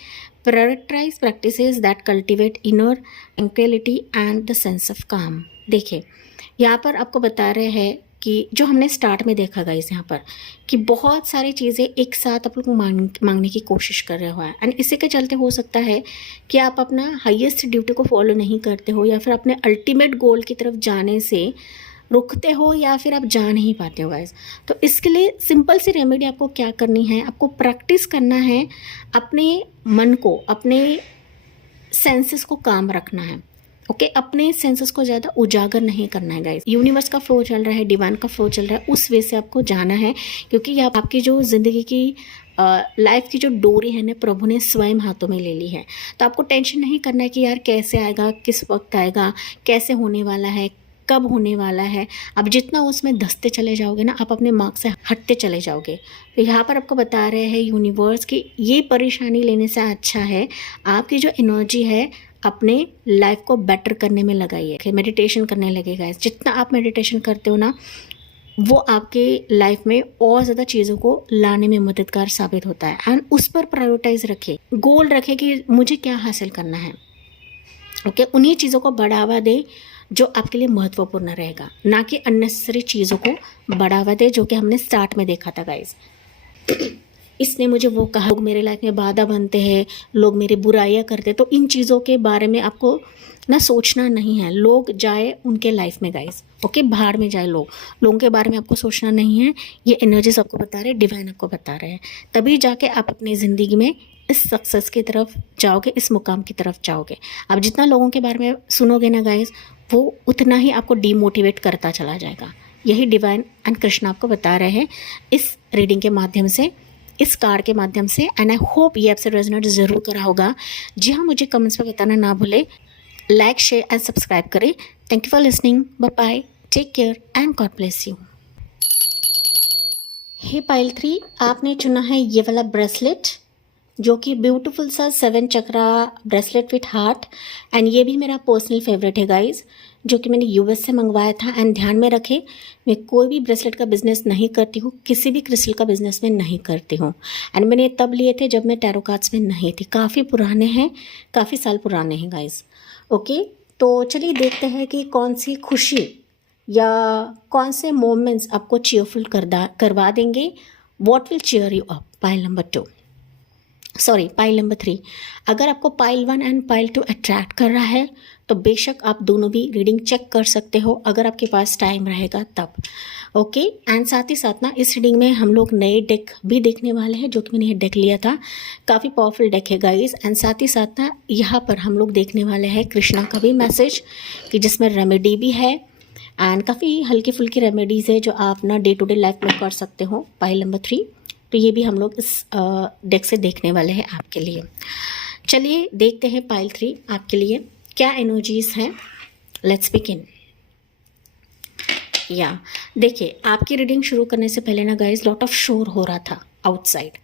prioritise practices that cultivate inner tranquillity and the sense of calm. देखिए यहाँ पर आपको बता रहे हैं कि जो हमने स्टार्ट में देखा गाइस यहाँ पर कि बहुत सारी चीज़ें एक साथ आप लोग को मांगने की कोशिश कर रहे हो, एंड इसी के चलते हो सकता है कि आप अपना हाईएस्ट ड्यूटी को फॉलो नहीं करते हो या फिर अपने अल्टीमेट गोल की तरफ जाने से रुकते हो या फिर आप जा नहीं पाते हो गाइस। तो इसके लिए सिंपल सी रेमेडी आपको क्या करनी है, आपको प्रैक्टिस करना है, अपने मन को, अपने सेंसेस को काम रखना है। ओके अपने सेंसेस को ज़्यादा उजागर नहीं करना है गाइस। यूनिवर्स का फ्लो चल रहा है, डिवाइन का फ्लो चल रहा है, उस वे से आपको जाना है, क्योंकि ये आपकी जो ज़िंदगी की लाइफ की जो डोरी है ना प्रभु ने स्वयं हाथों में ले ली है। तो आपको टेंशन नहीं करना है कि यार कैसे आएगा, किस वक्त आएगा, कैसे होने वाला है, कब होने वाला है। अब जितना उसमें धंसते चले जाओगे ना, आप अपने मार्ग से हटते चले जाओगे। तो यहाँ पर आपको बता रहे हैं यूनिवर्स कि ये परेशानी लेने से अच्छा है आपकी जो एनर्जी है अपने लाइफ को बेटर करने में लगाइए। मेडिटेशन करने लगेगा, जितना आप मेडिटेशन करते हो ना वो आपके लाइफ में और ज़्यादा चीज़ों को लाने में मददगार साबित होता है। एंड उस पर प्रायोरिटाइज रखे, गोल रखे कि मुझे क्या हासिल करना है। ओके उन्हीं चीज़ों को बढ़ावा दे जो आपके लिए महत्वपूर्ण रहेगा, ना कि अननेसेसरी चीज़ों को बढ़ावा दे, जो कि हमने स्टार्ट में देखा था गाइस। इसने मुझे वो कहा, लोग मेरे लाइफ में बाधा बनते हैं, लोग मेरी बुराइयां करते, तो इन चीज़ों के बारे में आपको ना सोचना नहीं है। लोग जाए उनके लाइफ में गाइस, ओके भाड़ में जाए लोगों के बारे में आपको सोचना नहीं है। ये एनर्जीज आपको बता रहे हैं, डिवाइन आपको बता रहे हैं, तभी जाके आप अपनी ज़िंदगी में इस सक्सेस की तरफ जाओगे, इस मुकाम की तरफ जाओगे। आप जितना लोगों के बारे में सुनोगे ना गाइस, वो उतना ही आपको डीमोटिवेट करता चला जाएगा। यही डिवाइन एंड कृष्ण आपको बता रहे हैं इस रीडिंग के माध्यम से, इस कार्ड के माध्यम से। एंड आई होप ये आपसे रेजोनेट ज़रूर करा होगा। जी हाँ, मुझे कमेंट्स में बताना ना भूले, लाइक शेयर एंड सब्सक्राइब करें। Thank you for listening, bye bye, take care and God bless you. Hey pile 3, आपने चुना है ये वाला ब्रेसलेट, जो कि ब्यूटीफुल सा 7 चक्रा ब्रेसलेट विथ हार्ट। एंड ये भी मेरा पर्सनल फेवरेट है गाइज, जो कि मैंने यूएस से मंगवाया था। एंड ध्यान में रखें, मैं कोई भी ब्रेसलेट का बिज़नेस नहीं करती हूँ, किसी भी क्रिस्टल का बिज़नेस में नहीं करती हूँ। एंड मैंने तब लिए थे जब मैं टैरो कार्ड्स में नहीं थी, काफ़ी पुराने हैं, काफ़ी साल पुराने हैं गाइज। ओके तो चलिए देखते हैं कि कौन सी खुशी या कौन से मोमेंट्स आपको चीयरफुल करवा देंगे। What will cheer you up. Pile number 2, sorry pile number 3। अगर आपको पाइल 1 एंड पाइल 2 अट्रैक्ट कर रहा है तो बेशक आप दोनों भी रीडिंग चेक कर सकते हो, अगर आपके पास टाइम रहेगा तब। ओके एंड साथ ही साथ ना इस रीडिंग में हम लोग नए डेक भी देखने वाले हैं, जो कि मैंने ये डेक लिया था, काफ़ी पावरफुल डेक है गाइस। एंड साथ ही साथ ना यहाँ पर हम लोग देखने वाले हैं कृष्णा का भी मैसेज, कि जिसमें रेमेडी भी है एंड काफ़ी हल्की फुल्की रेमेडीज़ है जो आप ना डे टू डे लाइफ में कर सकते हो। पाइल नंबर 3, तो ये भी हम लोग इस डेक से देखने वाले हैं आपके लिए। चलिए देखते हैं पाइल 3 आपके लिए क्या एनर्जीज हैं। Let's begin. या देखिए, आपकी रीडिंग शुरू करने से पहले ना गाइस लॉट ऑफ शोर हो रहा था आउटसाइड।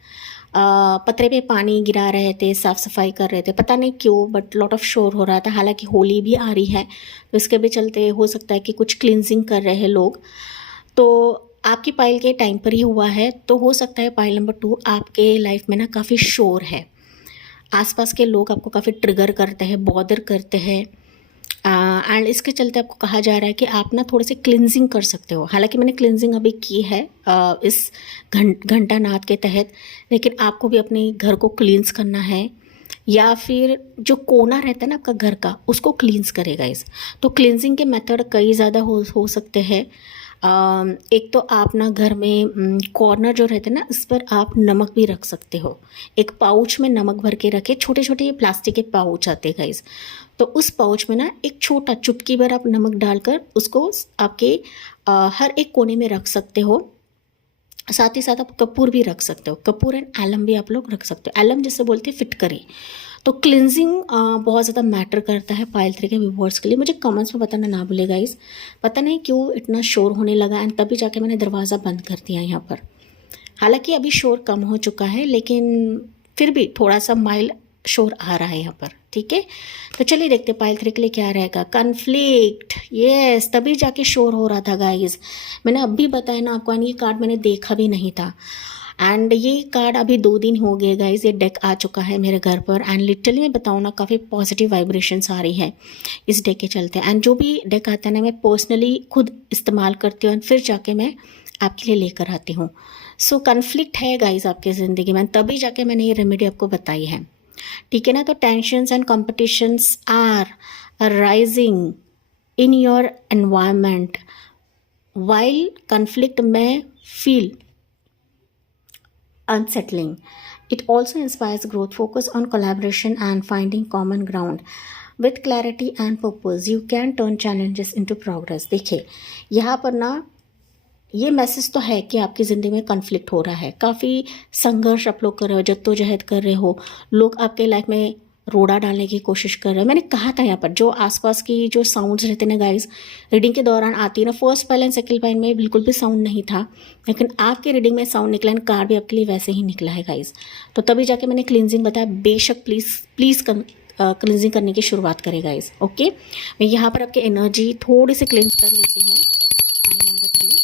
पतरे पे पानी गिरा रहे थे, साफ़ सफाई कर रहे थे, पता नहीं क्यों बट लॉट ऑफ शोर हो रहा था। हालांकि होली भी आ रही है तो इसके भी चलते हो सकता है कि कुछ क्लिनजिंग कर रहे हैं लोग, तो आपकी पाइल के टाइम पर ही हुआ है। तो हो सकता है पाइल नंबर 2 आपके लाइफ में ना काफ़ी शोर है, आसपास के लोग आपको काफ़ी ट्रिगर करते हैं, बॉदर करते हैं। एंड इसके चलते आपको कहा जा रहा है कि आप ना थोड़े से क्लिनजिंग कर सकते हो। हालांकि मैंने क्लिनजिंग अभी की है इस घंटा नाद के तहत, लेकिन आपको भी अपने घर को क्लींस करना है, या फिर जो कोना रहता है ना आपका घर का, उसको क्लींस करेगा इस। तो क्लिनजिंग के मेथड कई ज़्यादा हो सकते हैं। एक तो आप ना घर में कॉर्नर जो रहते हैं ना, इस पर आप नमक भी रख सकते हो। एक पाउच में नमक भर के रखे, छोटे छोटे प्लास्टिक के पाउच आते हैं गाइस, तो उस पाउच में ना एक छोटा चुटकी भर आप नमक डालकर उसको आपके हर एक कोने में रख सकते हो। साथ ही साथ आप कपूर भी रख सकते हो, कपूर एंड एलम भी आप लोग रख सकते हो। एलम जिसे बोलते हैं फिटकरी। तो क्लिनजिंग बहुत ज़्यादा मैटर करता है पायल 3 के व्यूवर्स के लिए। मुझे कमेंट्स में बताना ना भूलिए गाइस, पता नहीं क्यों इतना शोर होने लगा एंड तभी जाके मैंने दरवाज़ा बंद कर दिया यहाँ पर। हालांकि अभी शोर कम हो चुका है लेकिन फिर भी थोड़ा सा माइल्ड शोर आ रहा है यहाँ पर, ठीक है। तो चलिए देखते हैं पायल 3 के लिए क्या रहेगा। कन्फ्लिक्ट, यस, तभी जाके शोर हो रहा था गाइस। मैंने अभी बताया ना आपको, ये कार्ड मैंने देखा भी नहीं था एंड ये कार्ड अभी 2 दिन हो गए गाइस, ये डेक आ चुका है मेरे घर पर एंड लिटरली मैं बताऊँ ना, काफ़ी पॉजिटिव वाइब्रेशंस आ रही है इस डेक के चलते। एंड जो भी डेक आता है ना, मैं पर्सनली खुद इस्तेमाल करती हूँ एंड फिर जाके मैं आपके लिए लेकर आती हूँ। सो कन्फ्लिक्ट है गाइस आपकी ज़िंदगी में, तभी जाके मैंने ये रेमेडी आपको बताई है, ठीक है ना। तो tensions and competitions are rising in your environment while conflict में feel unsettling. It also inspires growth. Focus on collaboration and finding common ground. With clarity and purpose, you can turn challenges into progress. देखिए यहाँ पर ना ये message तो है कि आपकी ज़िंदगी में कन्फ्लिक्ट हो रहा है, काफ़ी संघर्ष आप लोग कर रहे हो, जद्दोजहद कर रहे हो, लोग आपके लाइफ में रोड़ा डालने की कोशिश कर रहे हैं। मैंने कहा था यहाँ पर जो आसपास की जो साउंड्स रहते हैं ना गाइस, रीडिंग के दौरान आती है ना, first pile and second pile में बिल्कुल भी साउंड नहीं था, लेकिन आपके रीडिंग में साउंड निकला एंड कार्ड भी आपके लिए वैसे ही निकला है गाइस। तो तभी जाके मैंने क्लिनजिंग बताया। बेशक प्लीज़ क्लिनजिंग करने की शुरुआत करें गाइस, ओके। मैं यहाँ पर आपकी एनर्जी थोड़ी सी क्लिनज कर लेती हूँ, पाइल नंबर 3,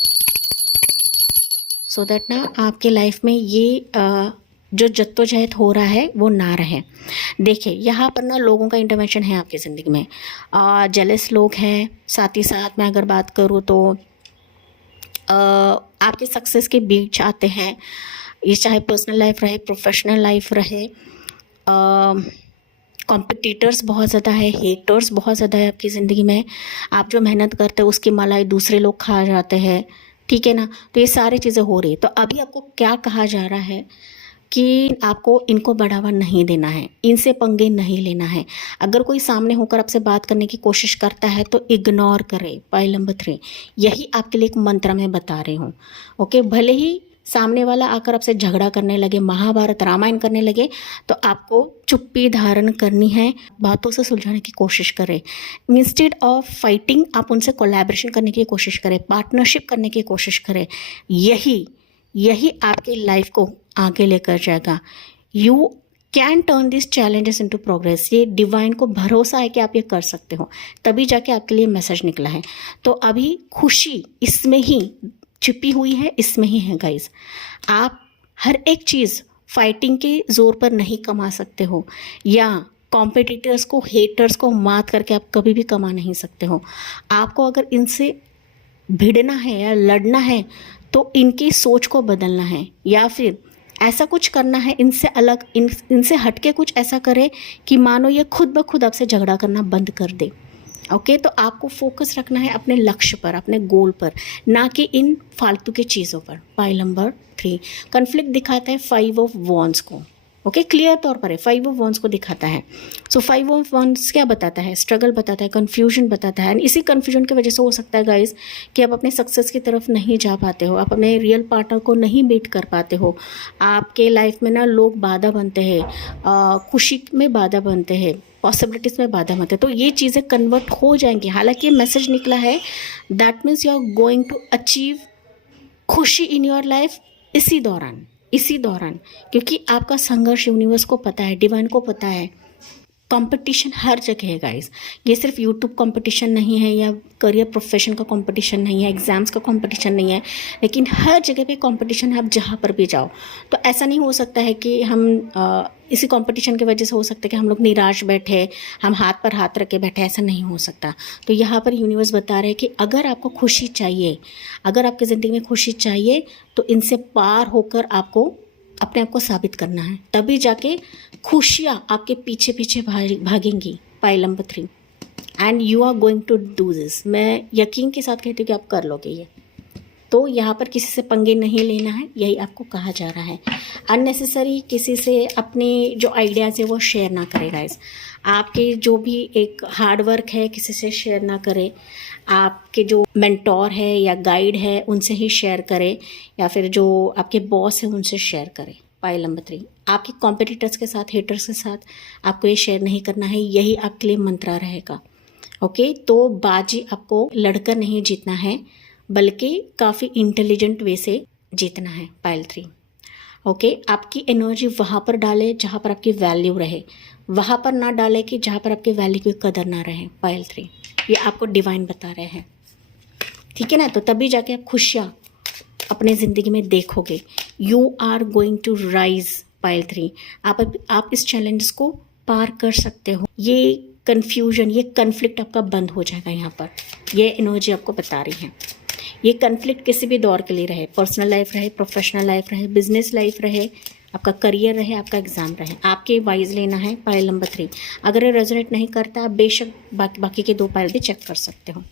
सो दैट ना आपके लाइफ में ये जो जद्दोजहद हो रहा है वो ना रहे। देखिए यहाँ पर ना लोगों का इंटरवेंशन है आपकी ज़िंदगी में, जेलस लोग हैं। साथ ही साथ मैं अगर बात करूँ तो आपके सक्सेस के बीच आते हैं, ये चाहे पर्सनल लाइफ रहे, प्रोफेशनल लाइफ रहे। कॉम्पिटिटर्स बहुत ज़्यादा है, हेटर्स बहुत ज़्यादा है आपकी ज़िंदगी में। आप जो मेहनत करते हो उसकी मलाई दूसरे लोग खा जाते हैं, ठीक है ना। तो ये सारी चीज़ें हो रही है। तो अभी आपको क्या कहा जा रहा है कि आपको इनको बढ़ावा नहीं देना है, इनसे पंगे नहीं लेना है। अगर कोई सामने होकर आपसे बात करने की कोशिश करता है तो इग्नोर करें। पाइल नंबर 3, यही आपके लिए एक मंत्र मैं बता रही हूँ, ओके। भले ही सामने वाला आकर आपसे झगड़ा करने लगे, महाभारत रामायण करने लगे, तो आपको चुप्पी धारण करनी है, बातों से सुलझाने की कोशिश करें। इंस्टेड ऑफ फाइटिंग आप उनसे कोलैबोरेशन करने की कोशिश करें, पार्टनरशिप करने की कोशिश करें। यही आपकी लाइफ को आगे लेकर जाएगा। You can turn this challenges into progress. ये डिवाइन को भरोसा है कि आप ये कर सकते हो, तभी जाके आपके लिए मैसेज निकला है। तो अभी खुशी इसमें ही छिपी हुई है, इसमें ही है गाइस। आप हर एक चीज़ फाइटिंग के जोर पर नहीं कमा सकते हो, या कॉम्पिटिटर्स को, हेटर्स को मात करके आप कभी भी कमा नहीं सकते हो। आपको अगर इनसे भिड़ना है या लड़ना है तो इनकी सोच को बदलना है, या फिर ऐसा कुछ करना है इनसे अलग, इनसे हटके कुछ ऐसा करे कि मानो ये खुद ब खुद आपसे झगड़ा करना बंद कर दे, ओके। तो आपको फोकस रखना है अपने लक्ष्य पर, अपने गोल पर, ना कि इन फालतू की चीज़ों पर। पाइल नंबर 3 कन्फ्लिक्ट दिखाता है 5 ऑफ वॉन्ड्स को, ओके, क्लियर तौर पर है, 5 ऑफ वॉन्ड्स को दिखाता है। सो 5 ऑफ वॉन्ड्स क्या बताता है? स्ट्रगल बताता है, कन्फ्यूजन बताता है। एंड इसी कन्फ्यूजन की वजह से हो सकता है गाइस कि आप अपने सक्सेस की तरफ नहीं जा पाते हो, आप अपने रियल पार्टनर को नहीं मीट कर पाते हो। आपके लाइफ में ना लोग बाधा बनते हैं, खुशी में बाधा बनते हैं, पॉसिबिलिटीज़ में बाधा बनते हैं। तो ये चीज़ें कन्वर्ट हो जाएंगी। हालांकि ये मैसेज निकला है, that means you are going to achieve खुशी इन योर लाइफ इसी दौरान, क्योंकि आपका संघर्ष यूनिवर्स को पता है, डिवाइन को पता है। कंपटीशन हर जगह है गाइस, ये सिर्फ यूट्यूब कंपटीशन नहीं है, या करियर प्रोफेशन का कंपटीशन नहीं है, एग्जाम्स का कंपटीशन नहीं है, लेकिन हर जगह पे कंपटीशन है। आप जहाँ पर भी जाओ, तो ऐसा नहीं हो सकता है कि हम इसी कंपटीशन की वजह से हो सकता है कि हम लोग निराश बैठे, हम हाथ पर हाथ रख के बैठे, ऐसा नहीं हो सकता। तो यहाँ पर यूनिवर्स बता रहे हैं कि अगर आपको खुशी चाहिए, अगर आपकी ज़िंदगी में खुशी चाहिए, तो इनसे पार होकर आपको अपने आप को साबित करना है, तभी जाके खुशियाँ आपके पीछे पीछे भागेंगी। Pile number 3 and you are going to do this. मैं यकीन के साथ कहती हूँ कि आप कर लोगे ये। तो यहाँ पर किसी से पंगे नहीं लेना है, यही आपको कहा जा रहा है। अननेसेसरी किसी से अपने जो आइडियाज़ है वो शेयर ना करें गाइस। आपके जो भी एक हार्ड वर्क है किसी से शेयर ना करें। आपके जो मेंटोर है या गाइड है उनसे ही शेयर करें, या फिर जो आपके बॉस है उनसे शेयर करें। पाइल नंबर 3, आपके कॉम्पिटिटर्स के साथ, हेटर्स के साथ आपको ये शेयर नहीं करना है, यही आपके लिए मंत्रा रहेगा। ओके, तो बाजी आपको लड़कर नहीं जीतना है, बल्कि काफ़ी इंटेलिजेंट वे से जीतना है। पाइल 3, ओके, आपकी एनर्जी वहाँ पर डाले जहाँ पर आपकी वैल्यू रहे, वहाँ पर ना डाले कि जहाँ पर आपकी वैल्यू की कदर ना रहे। पाइल 3, ये आपको डिवाइन बता रहे हैं, ठीक है ना। तो तभी जाके आप खुशियाँ अपने ज़िंदगी में देखोगे। You are going to rise. Pile 3, आप इस चैलेंज को पार कर सकते हो। ये कन्फ्यूजन, ये कन्फ्लिक्ट आपका बंद हो जाएगा। यहाँ पर ये एनर्जी आपको बता रही है। ये कन्फ्लिक्ट किसी भी दौर के लिए रहे, पर्सनल लाइफ रहे, प्रोफेशनल लाइफ रहे, बिजनेस लाइफ रहे, आपका करियर रहे, आपका एग्जाम रहे, आपके वाइज लेना है। पाइल नंबर 3, अगर ये रेजोनेट नहीं करता आप बेशक बाकी के 2 पाइल भी चेक कर सकते हो,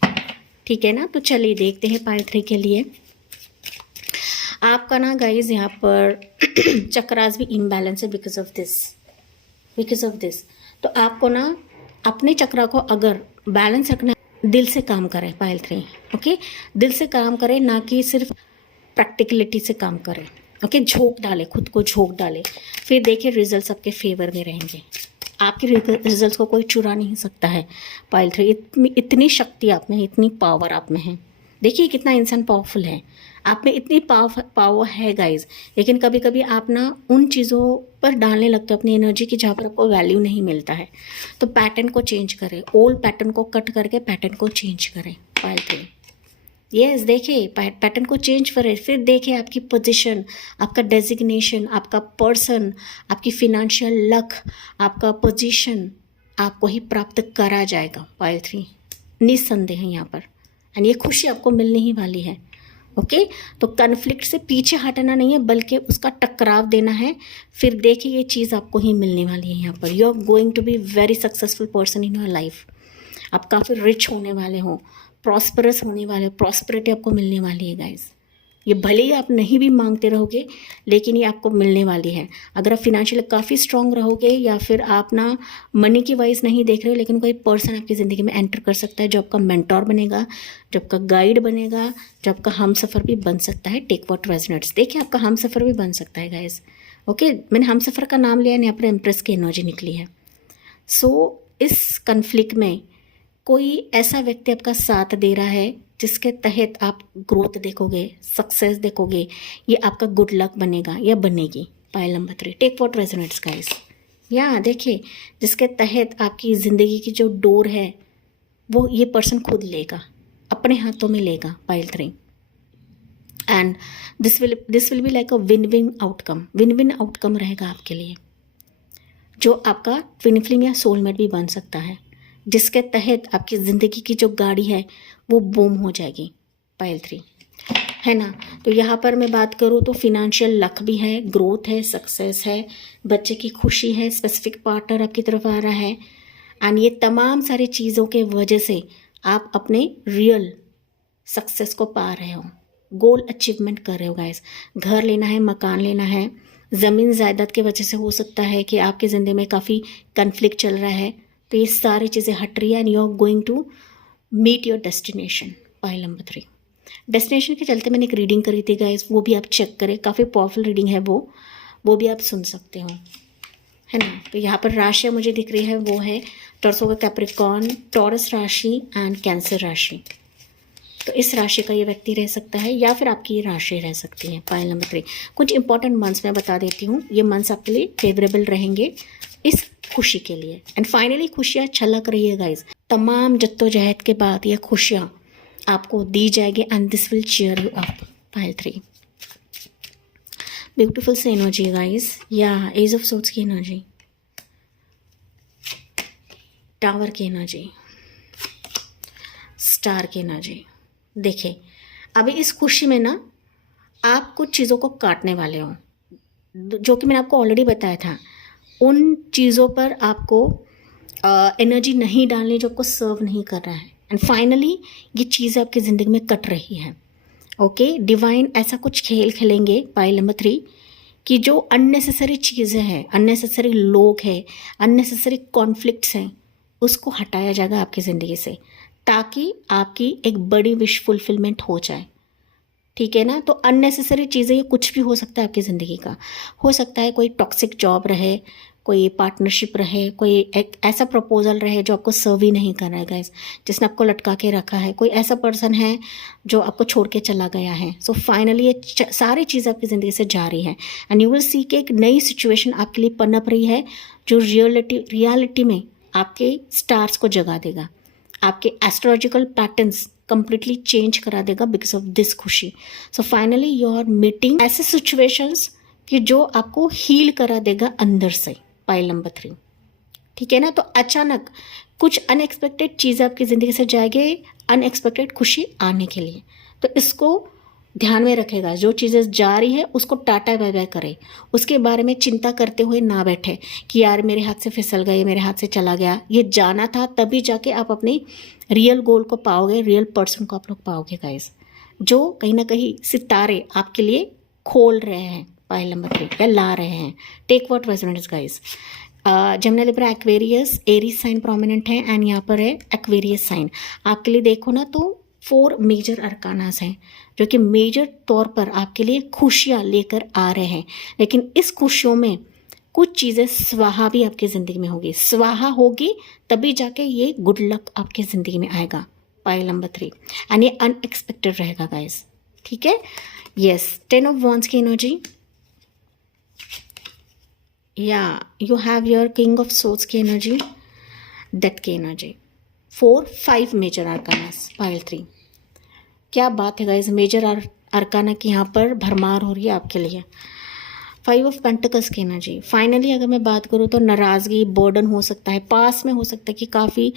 ठीक है ना। तो चलिए देखते हैं पाइल 3 के लिए। आपका ना गाइज यहाँ पर चक्रास भी इम्बैलेंस है बिकॉज ऑफ दिस। तो आपको ना अपने चक्रा को अगर बैलेंस रखना, दिल से काम करें। पाइल 3, ओके, दिल से काम करें, ना कि सिर्फ प्रैक्टिकलिटी से काम करें। ओके, झोंक डालें, खुद को झोंक डालें, फिर देखिए रिजल्ट्स आपके फेवर में रहेंगे। आपके रिजल्ट्स को कोई चुरा नहीं सकता है। पाइल 3, इतनी शक्ति आप में, इतनी पावर आप में है। देखिए कितना इंसान पावरफुल है, आप में इतनी पावर है गाइज। लेकिन कभी कभी आप ना उन चीज़ों पर डालने लगते हो अपनी एनर्जी की जहाँ पर आपको वैल्यू नहीं मिलता है। तो पैटर्न को चेंज करें, ओल्ड पैटर्न को कट करके पैटर्न को चेंज करें। पाइल 3, यस, देखिए पैटर्न को चेंज करें, फिर देखिए आपकी पोजीशन, आपका डेजिग्नेशन, आपका पर्सन, आपकी फिनेंशियल लक, आपका पोजीशन आपको ही प्राप्त करा जाएगा। पाइल 3, निस्संदेह है यहाँ पर, एंड ये खुशी आपको मिलने ही वाली है। ओके, तो कन्फ्लिक्ट से पीछे हटना नहीं है, बल्कि उसका टकराव देना है। फिर देखिए ये चीज़ आपको ही मिलने वाली है। यहाँ पर you are going to be very successful person in your life. आप काफ़ी रिच होने वाले हो, प्रॉस्परस होने वाले, प्रॉस्पेरिटी आपको मिलने वाली है गाइज। ये भले ही आप नहीं भी मांगते रहोगे, लेकिन ये आपको मिलने वाली है। अगर आप फिनेंशियली काफ़ी स्ट्रांग रहोगे, या फिर आप ना मनी की वाइज नहीं देख रहे हो, लेकिन कोई पर्सन आपकी ज़िंदगी में एंटर कर सकता है जो आपका मेंटोर बनेगा, जो आपका गाइड बनेगा, जो आपका हम सफ़र भी बन सकता है। टेक व्हाट रेजोनेट्स, देखिए आपका हम सफ़र भी बन सकता है गाइज। ओके, मैंने हम सफ़र का नाम लिया, यहाँ पर एम्प्रेस की एनर्जी निकली है। सो इस कन्फ्लिक्ट में कोई ऐसा व्यक्ति आपका साथ दे रहा है जिसके तहत आप ग्रोथ देखोगे, सक्सेस देखोगे, ये आपका गुड लक बनेगा या बनेगी। Pile number 3, take what resonates guys. या देखिए जिसके तहत आपकी ज़िंदगी की जो डोर है वो ये पर्सन खुद लेगा, अपने हाथों में लेगा। Pile 3, and this will be like a win win outcome रहेगा आपके लिए, जो आपका ट्विन फ्लेम या सोलमेट भी बन सकता है, जिसके तहत आपकी ज़िंदगी की जो गाड़ी है वो बूम हो जाएगी। पाइल 3, है ना। तो यहाँ पर मैं बात करूँ तो फिनेंशियल लक भी है, ग्रोथ है, सक्सेस है, बच्चे की खुशी है, स्पेसिफिक पार्टनर आपकी तरफ आ रहा है, एंड ये तमाम सारी चीज़ों के वजह से आप अपने रियल सक्सेस को पा रहे हो, गोल अचीवमेंट कर रहे हो गाइस। घर लेना है, मकान लेना है, ज़मीन जायदाद की वजह से हो सकता है कि आपकी ज़िंदगी में काफ़ी कन्फ्लिक्ट चल रहा है, तो ये सारी चीज़ें हट रही है, and you are going to meet your destination. Pile number 3, destination के चलते मैंने एक रीडिंग करी थी गाइस, वो भी आप चेक करें, काफ़ी पावरफुल रीडिंग है वो भी आप सुन सकते हो, है ना। तो यहाँ पर राशियाँ मुझे दिख रही है, वो है टॉरस का कैप्रिकॉर्न, टॉरस राशि एंड कैंसर राशि। तो इस राशि का ये व्यक्ति रह सकता है, या फिर आपकी ये राशि रह सकती है। पाइल नंबर 3, कुछ इंपॉर्टेंट मंथ्स मैं बता देती हूँ, ये मंथ्स आपके लिए फेवरेबल रहेंगे इस खुशी के लिए। एंड फाइनली खुशियाँ छलक रही है गाइज, तमाम जद्दोजहद के बाद ये खुशियाँ आपको दी जाएगी, and this will cheer you up. Pile 3, beautiful सी एनर्जी गाइज, या एज ऑफ सोर्ड्स की एनर्जी, टावर की एनर्जी, स्टार की एनर्जी। देखिए अभी इस खुशी में ना आप कुछ चीज़ों को काटने वाले हो, जो कि मैंने आपको ऑलरेडी बताया था। उन चीज़ों पर आपको एनर्जी नहीं डालनी जो आपको सर्व नहीं कर रहा है, एंड फाइनली ये चीज़ आपकी ज़िंदगी में कट रही है। ओके, डिवाइन ऐसा कुछ खेल खेलेंगे पाइल नंबर 3 कि जो अननेसेसरी चीज़ें हैं, अननेसेसरी लोग हैं, अननेसेसरी कॉन्फ्लिक्ट्स हैं, उसको हटाया जाएगा आपकी ज़िंदगी से, ताकि आपकी एक बड़ी विश फुलफिलमेंट हो जाए। ठीक है ना। तो अननेसेसरी चीज़ें, ये कुछ भी हो सकता है आपकी ज़िंदगी का। हो सकता है कोई टॉक्सिक जॉब रहे, कोई पार्टनरशिप रहे, कोई एक ऐसा प्रपोजल रहे जो आपको सर्व ही नहीं कर रहा है गाइस, जिसने आपको लटका के रखा है, कोई ऐसा पर्सन है जो आपको छोड़ के चला गया है। सो फाइनली ये सारी चीज़ें आपकी ज़िंदगी से जा रही है एंड यू विल सी कि एक नई सिचुएशन आपके लिए पनप रही है, जो रियलिटी में आपके स्टार्स को जगा देगा, आपके एस्ट्रोलॉजिकल पैटर्न्स कंप्लीटली चेंज करा देगा बिकॉज ऑफ दिस खुशी। So finally you are meeting ऐसे सिचुएशंस कि जो आपको हील करा देगा अंदर से, पाइल नंबर 3। ठीक है ना। तो अचानक कुछ अनएक्सपेक्टेड चीज़ आपकी ज़िंदगी से जाएगी, अनएक्सपेक्टेड खुशी आने के लिए। तो इसको ध्यान में रखेगा, जो चीज़ें जा रही है उसको टाटा बाय बाय करे, उसके बारे में चिंता करते हुए ना बैठे कि यार मेरे हाथ से फिसल गए, मेरे हाथ से चला गया। ये जाना था, तभी जाके आप अपनी रियल गोल को पाओगे, रियल पर्सन को आप लोग पाओगे गाइस, जो कहीं ना कहीं सितारे आपके लिए खोल रहे हैं पाइल नंबर 3 या ला रहे हैं। Take what resonates guys. Gemini Libra Aquarius Aries sign prominent है एंड यहाँ पर है एक्वेरियस साइन। आपके लिए देखो ना तो 4 मेजर अरकानास हैं जो कि मेजर तौर पर आपके लिए खुशियाँ लेकर आ रहे हैं। लेकिन इस खुशियों में कुछ चीज़ें स्वाहा भी आपकी ज़िंदगी में होगी, स्वाहा होगी तभी जाके ये गुड लक आपकी ज़िंदगी में आएगा पाइल नंबर 3 एंड ये अनएक्सपेक्टेड रहेगा गाइस। ठीक है। यस, 10 ऑफ वॉन्ड्स की एनर्जी, या you have your king of swords की एनर्जी, डेथ की एनर्जी, 5 मेजर आर्कानास पाइल 3। क्या बात है गाइस, मेजर आर्काना की यहाँ पर भरमार हो रही है आपके लिए। 5 ऑफ पेंटिकल्स की एनर्जी। फाइनली अगर मैं बात करूँ तो नाराज़गी, बर्डन हो सकता है, पास में हो सकता है कि काफ़ी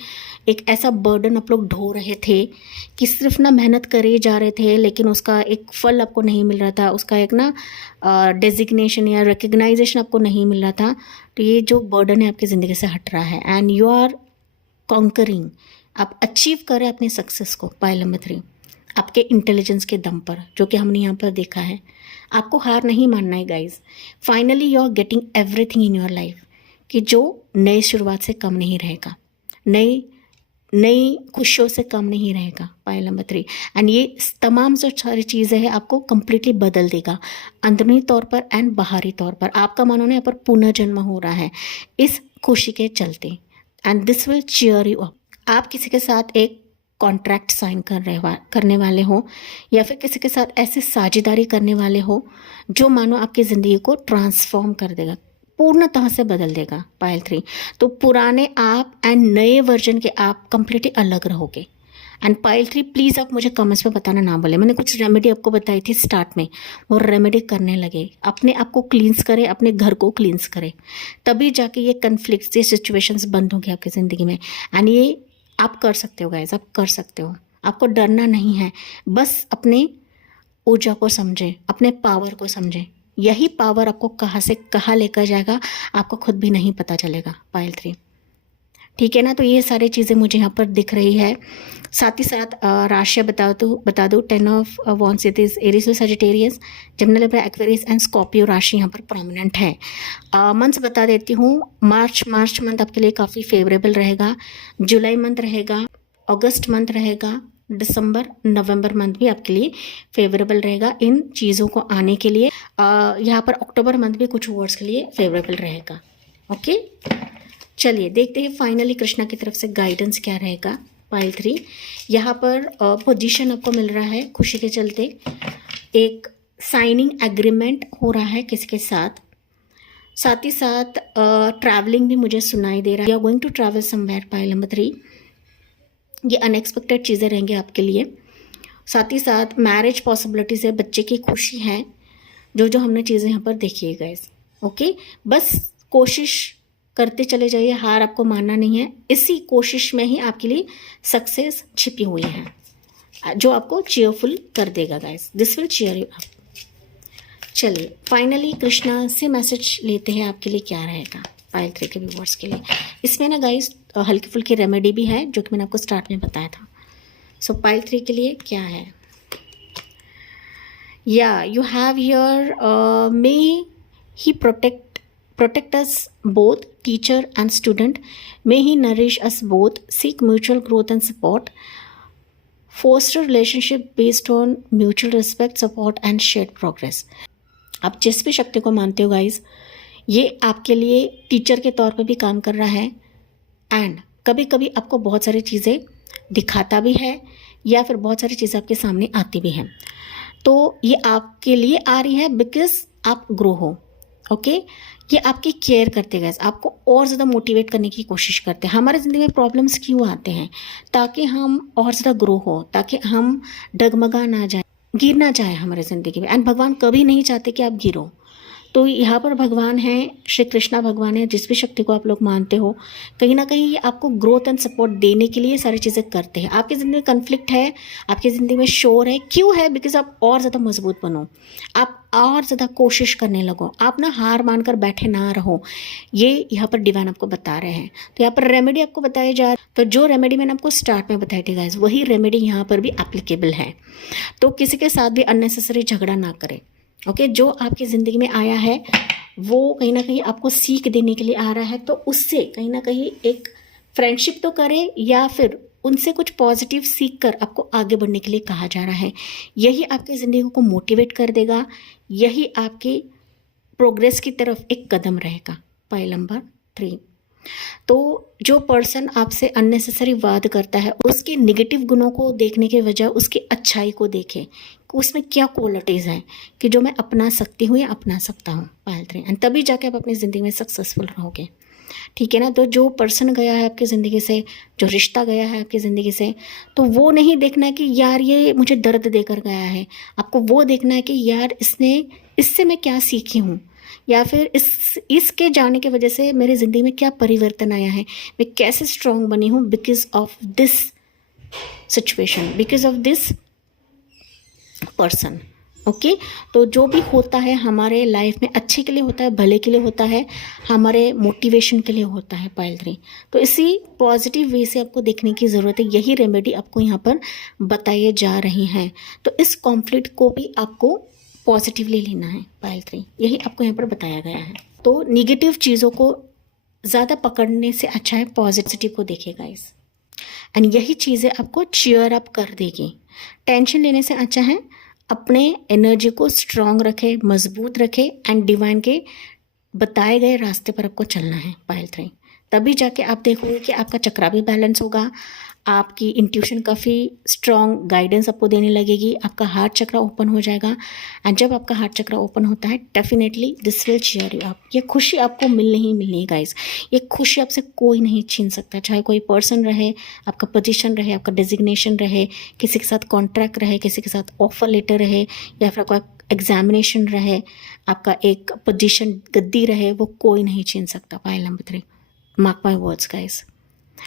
एक ऐसा बर्डन आप लोग ढो रहे थे कि सिर्फ ना मेहनत करे जा रहे थे, लेकिन उसका एक फल आपको नहीं मिल रहा था, उसका एक ना डेजिग्नेशन या रिकग्नाइजेशन आपको नहीं मिल रहा था। तो ये जो बर्डन है आपकी ज़िंदगी से हट रहा है एंड यू आर कॉन्करिंग, आप अचीव करें अपनी सक्सेस को पाइल नंबर 3 आपके इंटेलिजेंस के दम पर, जो कि हमने यहाँ पर देखा है। आपको हार नहीं मानना है guys. Finally you are getting everything in your life, कि जो नई शुरुआत से कम नहीं रहेगा, नई खुशियों से कम नहीं रहेगा पाइल नंबर 3 एंड ये तमाम जो सारी चीज़ें हैं आपको कम्प्लीटली बदल देगा, अंदरूनी तौर पर एंड बाहरी तौर पर। आपका मानो ना यहाँ पर पुनर्जन्म हो रहा है इस खुशी के चलते and this will cheer you up. आप किसी के साथ एक कॉन्ट्रैक्ट साइन करने वाले हो या फिर किसी के साथ ऐसे साझेदारी करने वाले हो जो मानो आपकी ज़िंदगी को ट्रांसफॉर्म कर देगा, पूर्णतः से बदल देगा पाइल 3। तो पुराने आप एंड नए वर्जन के आप कंप्लीटली अलग रहोगे। एंड पाइल 3 प्लीज़ आप मुझे कमेंट्स में बताना ना बोले, मैंने कुछ रेमेडी आपको बताई थी स्टार्ट में, वो रेमेडी करने लगे, अपने आप को क्लींस करें, अपने घर को क्लींस करें, तभी जाके ये कन्फ्लिक्ट्स, ये सिचुएशंस बंद होंगे आपकी ज़िंदगी में। एंड ये आप कर सकते हो गाइस, आप कर सकते हो, आपको डरना नहीं है, बस अपने ऊर्जा को समझें, अपने पावर को समझें। यही पावर आपको कहाँ से कहाँ लेकर जाएगा आपको खुद भी नहीं पता चलेगा पाइल 3। ठीक है ना। तो ये सारी चीज़ें मुझे यहाँ पर दिख रही है। साथ ही साथ राशियाँ बता दो 10 of wands, it is Aries और Sagittarius, Gemini Libra Aquarius and Scorpio राशि यहाँ पर प्रोमिनेंट है। मंथ्स बता देती हूँ। मार्च मंथ आपके लिए काफ़ी फेवरेबल रहेगा, जुलाई मंथ रहेगा, अगस्त मंथ रहेगा, दिसंबर नवंबर मंथ भी आपके लिए फेवरेबल रहेगा इन चीज़ों को आने के लिए। यहाँ पर अक्टूबर मंथ भी कुछ वर्ड्स के लिए फेवरेबल रहेगा। ओके, चलिए देखते हैं फाइनली कृष्णा की तरफ से गाइडेंस क्या रहेगा पाइल 3। यहाँ पर पोजीशन आपको मिल रहा है खुशी के चलते, एक साइनिंग एग्रीमेंट हो रहा है किसी के साथ, साथ ही साथ ट्रैवलिंग भी मुझे सुनाई दे रहा है। You are going to travel somewhere pile number 3। ये अनएक्सपेक्टेड चीज़ें रहेंगी आपके लिए। साथ ही साथ मैरिज पॉसिबिलिटीज़ है, बच्चे की खुशी है, जो हमने चीज़ें यहाँ पर देखी है गाइस। ओके, बस कोशिश करते चले जाइए, हार आपको मानना नहीं है। इसी कोशिश में ही आपके लिए सक्सेस छिपी हुई है जो आपको चीयरफुल कर देगा guys. This will cheer you up. चलिए फाइनली कृष्णा से मैसेज लेते हैं आपके लिए क्या रहेगा पाइल 3 के व्यूअर्स के लिए। इसमें ना गाइस हल्की फुल्की रेमेडी भी है जो कि मैंने आपको स्टार्ट में बताया था। सो पाइल 3 के लिए क्या है, Yeah, you have here, may he protect us both, teacher and student. May he nourish us both, seek mutual growth and support, foster relationship based on mutual respect, support and shared progress. आप जिस भी शक्ति को मानते हो guys, ये आपके लिए टीचर के तौर पे भी काम कर रहा है, एंड कभी कभी आपको बहुत सारी चीज़ें दिखाता भी है या फिर बहुत सारी चीज़ें आपके सामने आती भी हैं। तो ये आपके लिए आ रही है बिकॉज आप ग्रो हो। ओके, ये आपकी केयर करते गए, आपको और ज़्यादा मोटिवेट करने की कोशिश करते हैं। हमारे ज़िंदगी में प्रॉब्लम्स क्यों आते हैं? ताकि हम और ज़्यादा ग्रो हो, ताकि हम डगमगा ना जाए, गिर ना जाए हमारे ज़िंदगी में। एंड भगवान कभी नहीं चाहते कि आप गिरो। तो यहाँ पर भगवान हैं, श्री कृष्णा भगवान है, जिस भी शक्ति को आप लोग मानते हो, कहीं ना कहीं ये आपको ग्रोथ एंड सपोर्ट देने के लिए सारी चीज़ें करते हैं। आपकी ज़िंदगी में कन्फ्लिक्ट है, आपकी ज़िंदगी में शोर है, क्यों है? बिकॉज आप और ज़्यादा मजबूत बनो, आप और ज़्यादा कोशिश करने लगो, आप ना हार मानकर बैठे ना रहो। ये यहाँ पर डिवाइन आपको बता रहे हैं। तो यहाँ पर रेमेडी आपको बताया जा रहा है। तो जो रेमेडी मैंने आपको स्टार्ट में बताई थी गाइस, वही रेमेडी यहाँ पर भी एप्लीकेबल है। तो किसी के साथ भी अननेसेसरी झगड़ा ना करें। ओके, जो आपकी ज़िंदगी में आया है वो कहीं ना कहीं आपको सीख देने के लिए आ रहा है, तो उससे कहीं ना कहीं एक फ्रेंडशिप तो करें या फिर उनसे कुछ पॉजिटिव सीख कर आपको आगे बढ़ने के लिए कहा जा रहा है। यही आपकी ज़िंदगी को मोटिवेट कर देगा, यही आपके प्रोग्रेस की तरफ एक कदम रहेगा। पॉइंट नंबर 3, तो जो पर्सन आपसे अननेसेसरी वाद करता है, उसके नेगेटिव गुणों को देखने के बजाय उसकी अच्छाई को देखे, उसमें क्या क्वालिटीज़ हैं कि जो मैं अपना सकती हूँ या अपना सकता हूँ। पॉइंट 3, एंड तभी जाके आप अपनी ज़िंदगी में सक्सेसफुल रहोगे। ठीक है ना? तो जो पर्सन गया है आपकी ज़िंदगी से, जो रिश्ता गया है आपकी ज़िंदगी से, तो वो नहीं देखना है कि यार ये मुझे दर्द देकर गया है। आपको वो देखना है कि यार इससे मैं क्या सीखी हूँ, या फिर इसके जाने की वजह से मेरी ज़िंदगी में क्या परिवर्तन आया है, मैं कैसे स्ट्रांग बनी हूँ because of this situation, because of this person. Okay, तो जो भी होता है हमारे लाइफ में अच्छे के लिए होता है, भले के लिए होता है, हमारे मोटिवेशन के लिए होता है। पॉइंट 3, तो इसी पॉजिटिव वे से आपको देखने की ज़रूरत है। यही रेमेडी आपको यहाँ पर बताई जा रही हैं। तो इस कॉन्फ्लिक्ट को भी आपको पॉजिटिवली लेना है। पॉइंट 3 यही आपको यहाँ पर बताया गया है। तो निगेटिव चीज़ों को ज़्यादा पकड़ने से अच्छा है पॉजिटिव को देखेगा इस, एंड यही चीज़ें आपको चीयर अप कर देगी। टेंशन लेने से अच्छा है अपने एनर्जी को स्ट्रांग रखे, मजबूत रखे, एंड डिवाइन के बताए गए रास्ते पर आपको चलना है। पॉइंट 3, तभी जाके आप देखोगे कि आपका चक्रा भी बैलेंस होगा, आपकी इंट्यूशन काफ़ी स्ट्रॉन्ग गाइडेंस आपको देने लगेगी, आपका हार्ट चक्रा ओपन हो जाएगा। एंड जब आपका हार्ट चक्रा ओपन होता है, definitely this will cheer you up. ये खुशी आपको मिलनी ही मिलनी है गाइस। ये खुशी आपसे कोई नहीं छीन सकता, चाहे कोई पर्सन रहे, आपका पोजीशन रहे, आपका डेजिग्नेशन रहे, किसी के साथ कॉन्ट्रैक्ट रहे, किसी के साथ ऑफर लेटर रहे, या फिर आपका एग्जामिनेशन रहे, आपका एक पोजीशन गद्दी रहे, वो कोई नहीं छीन सकता। Point number 3, mark my words guys.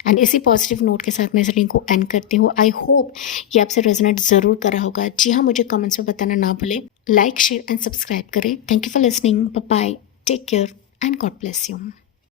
And इसी पॉजिटिव नोट के साथ मैं इस रीडिंग को एंड करती हूँ। आई होप ये आपसे रेजोनेट ज़रूर कर रहा होगा। जी हाँ, मुझे कमेंट्स में बताना ना भूलें। लाइक, शेयर एंड सब्सक्राइब करें। Thank you for listening. Bye bye, take care and God bless you.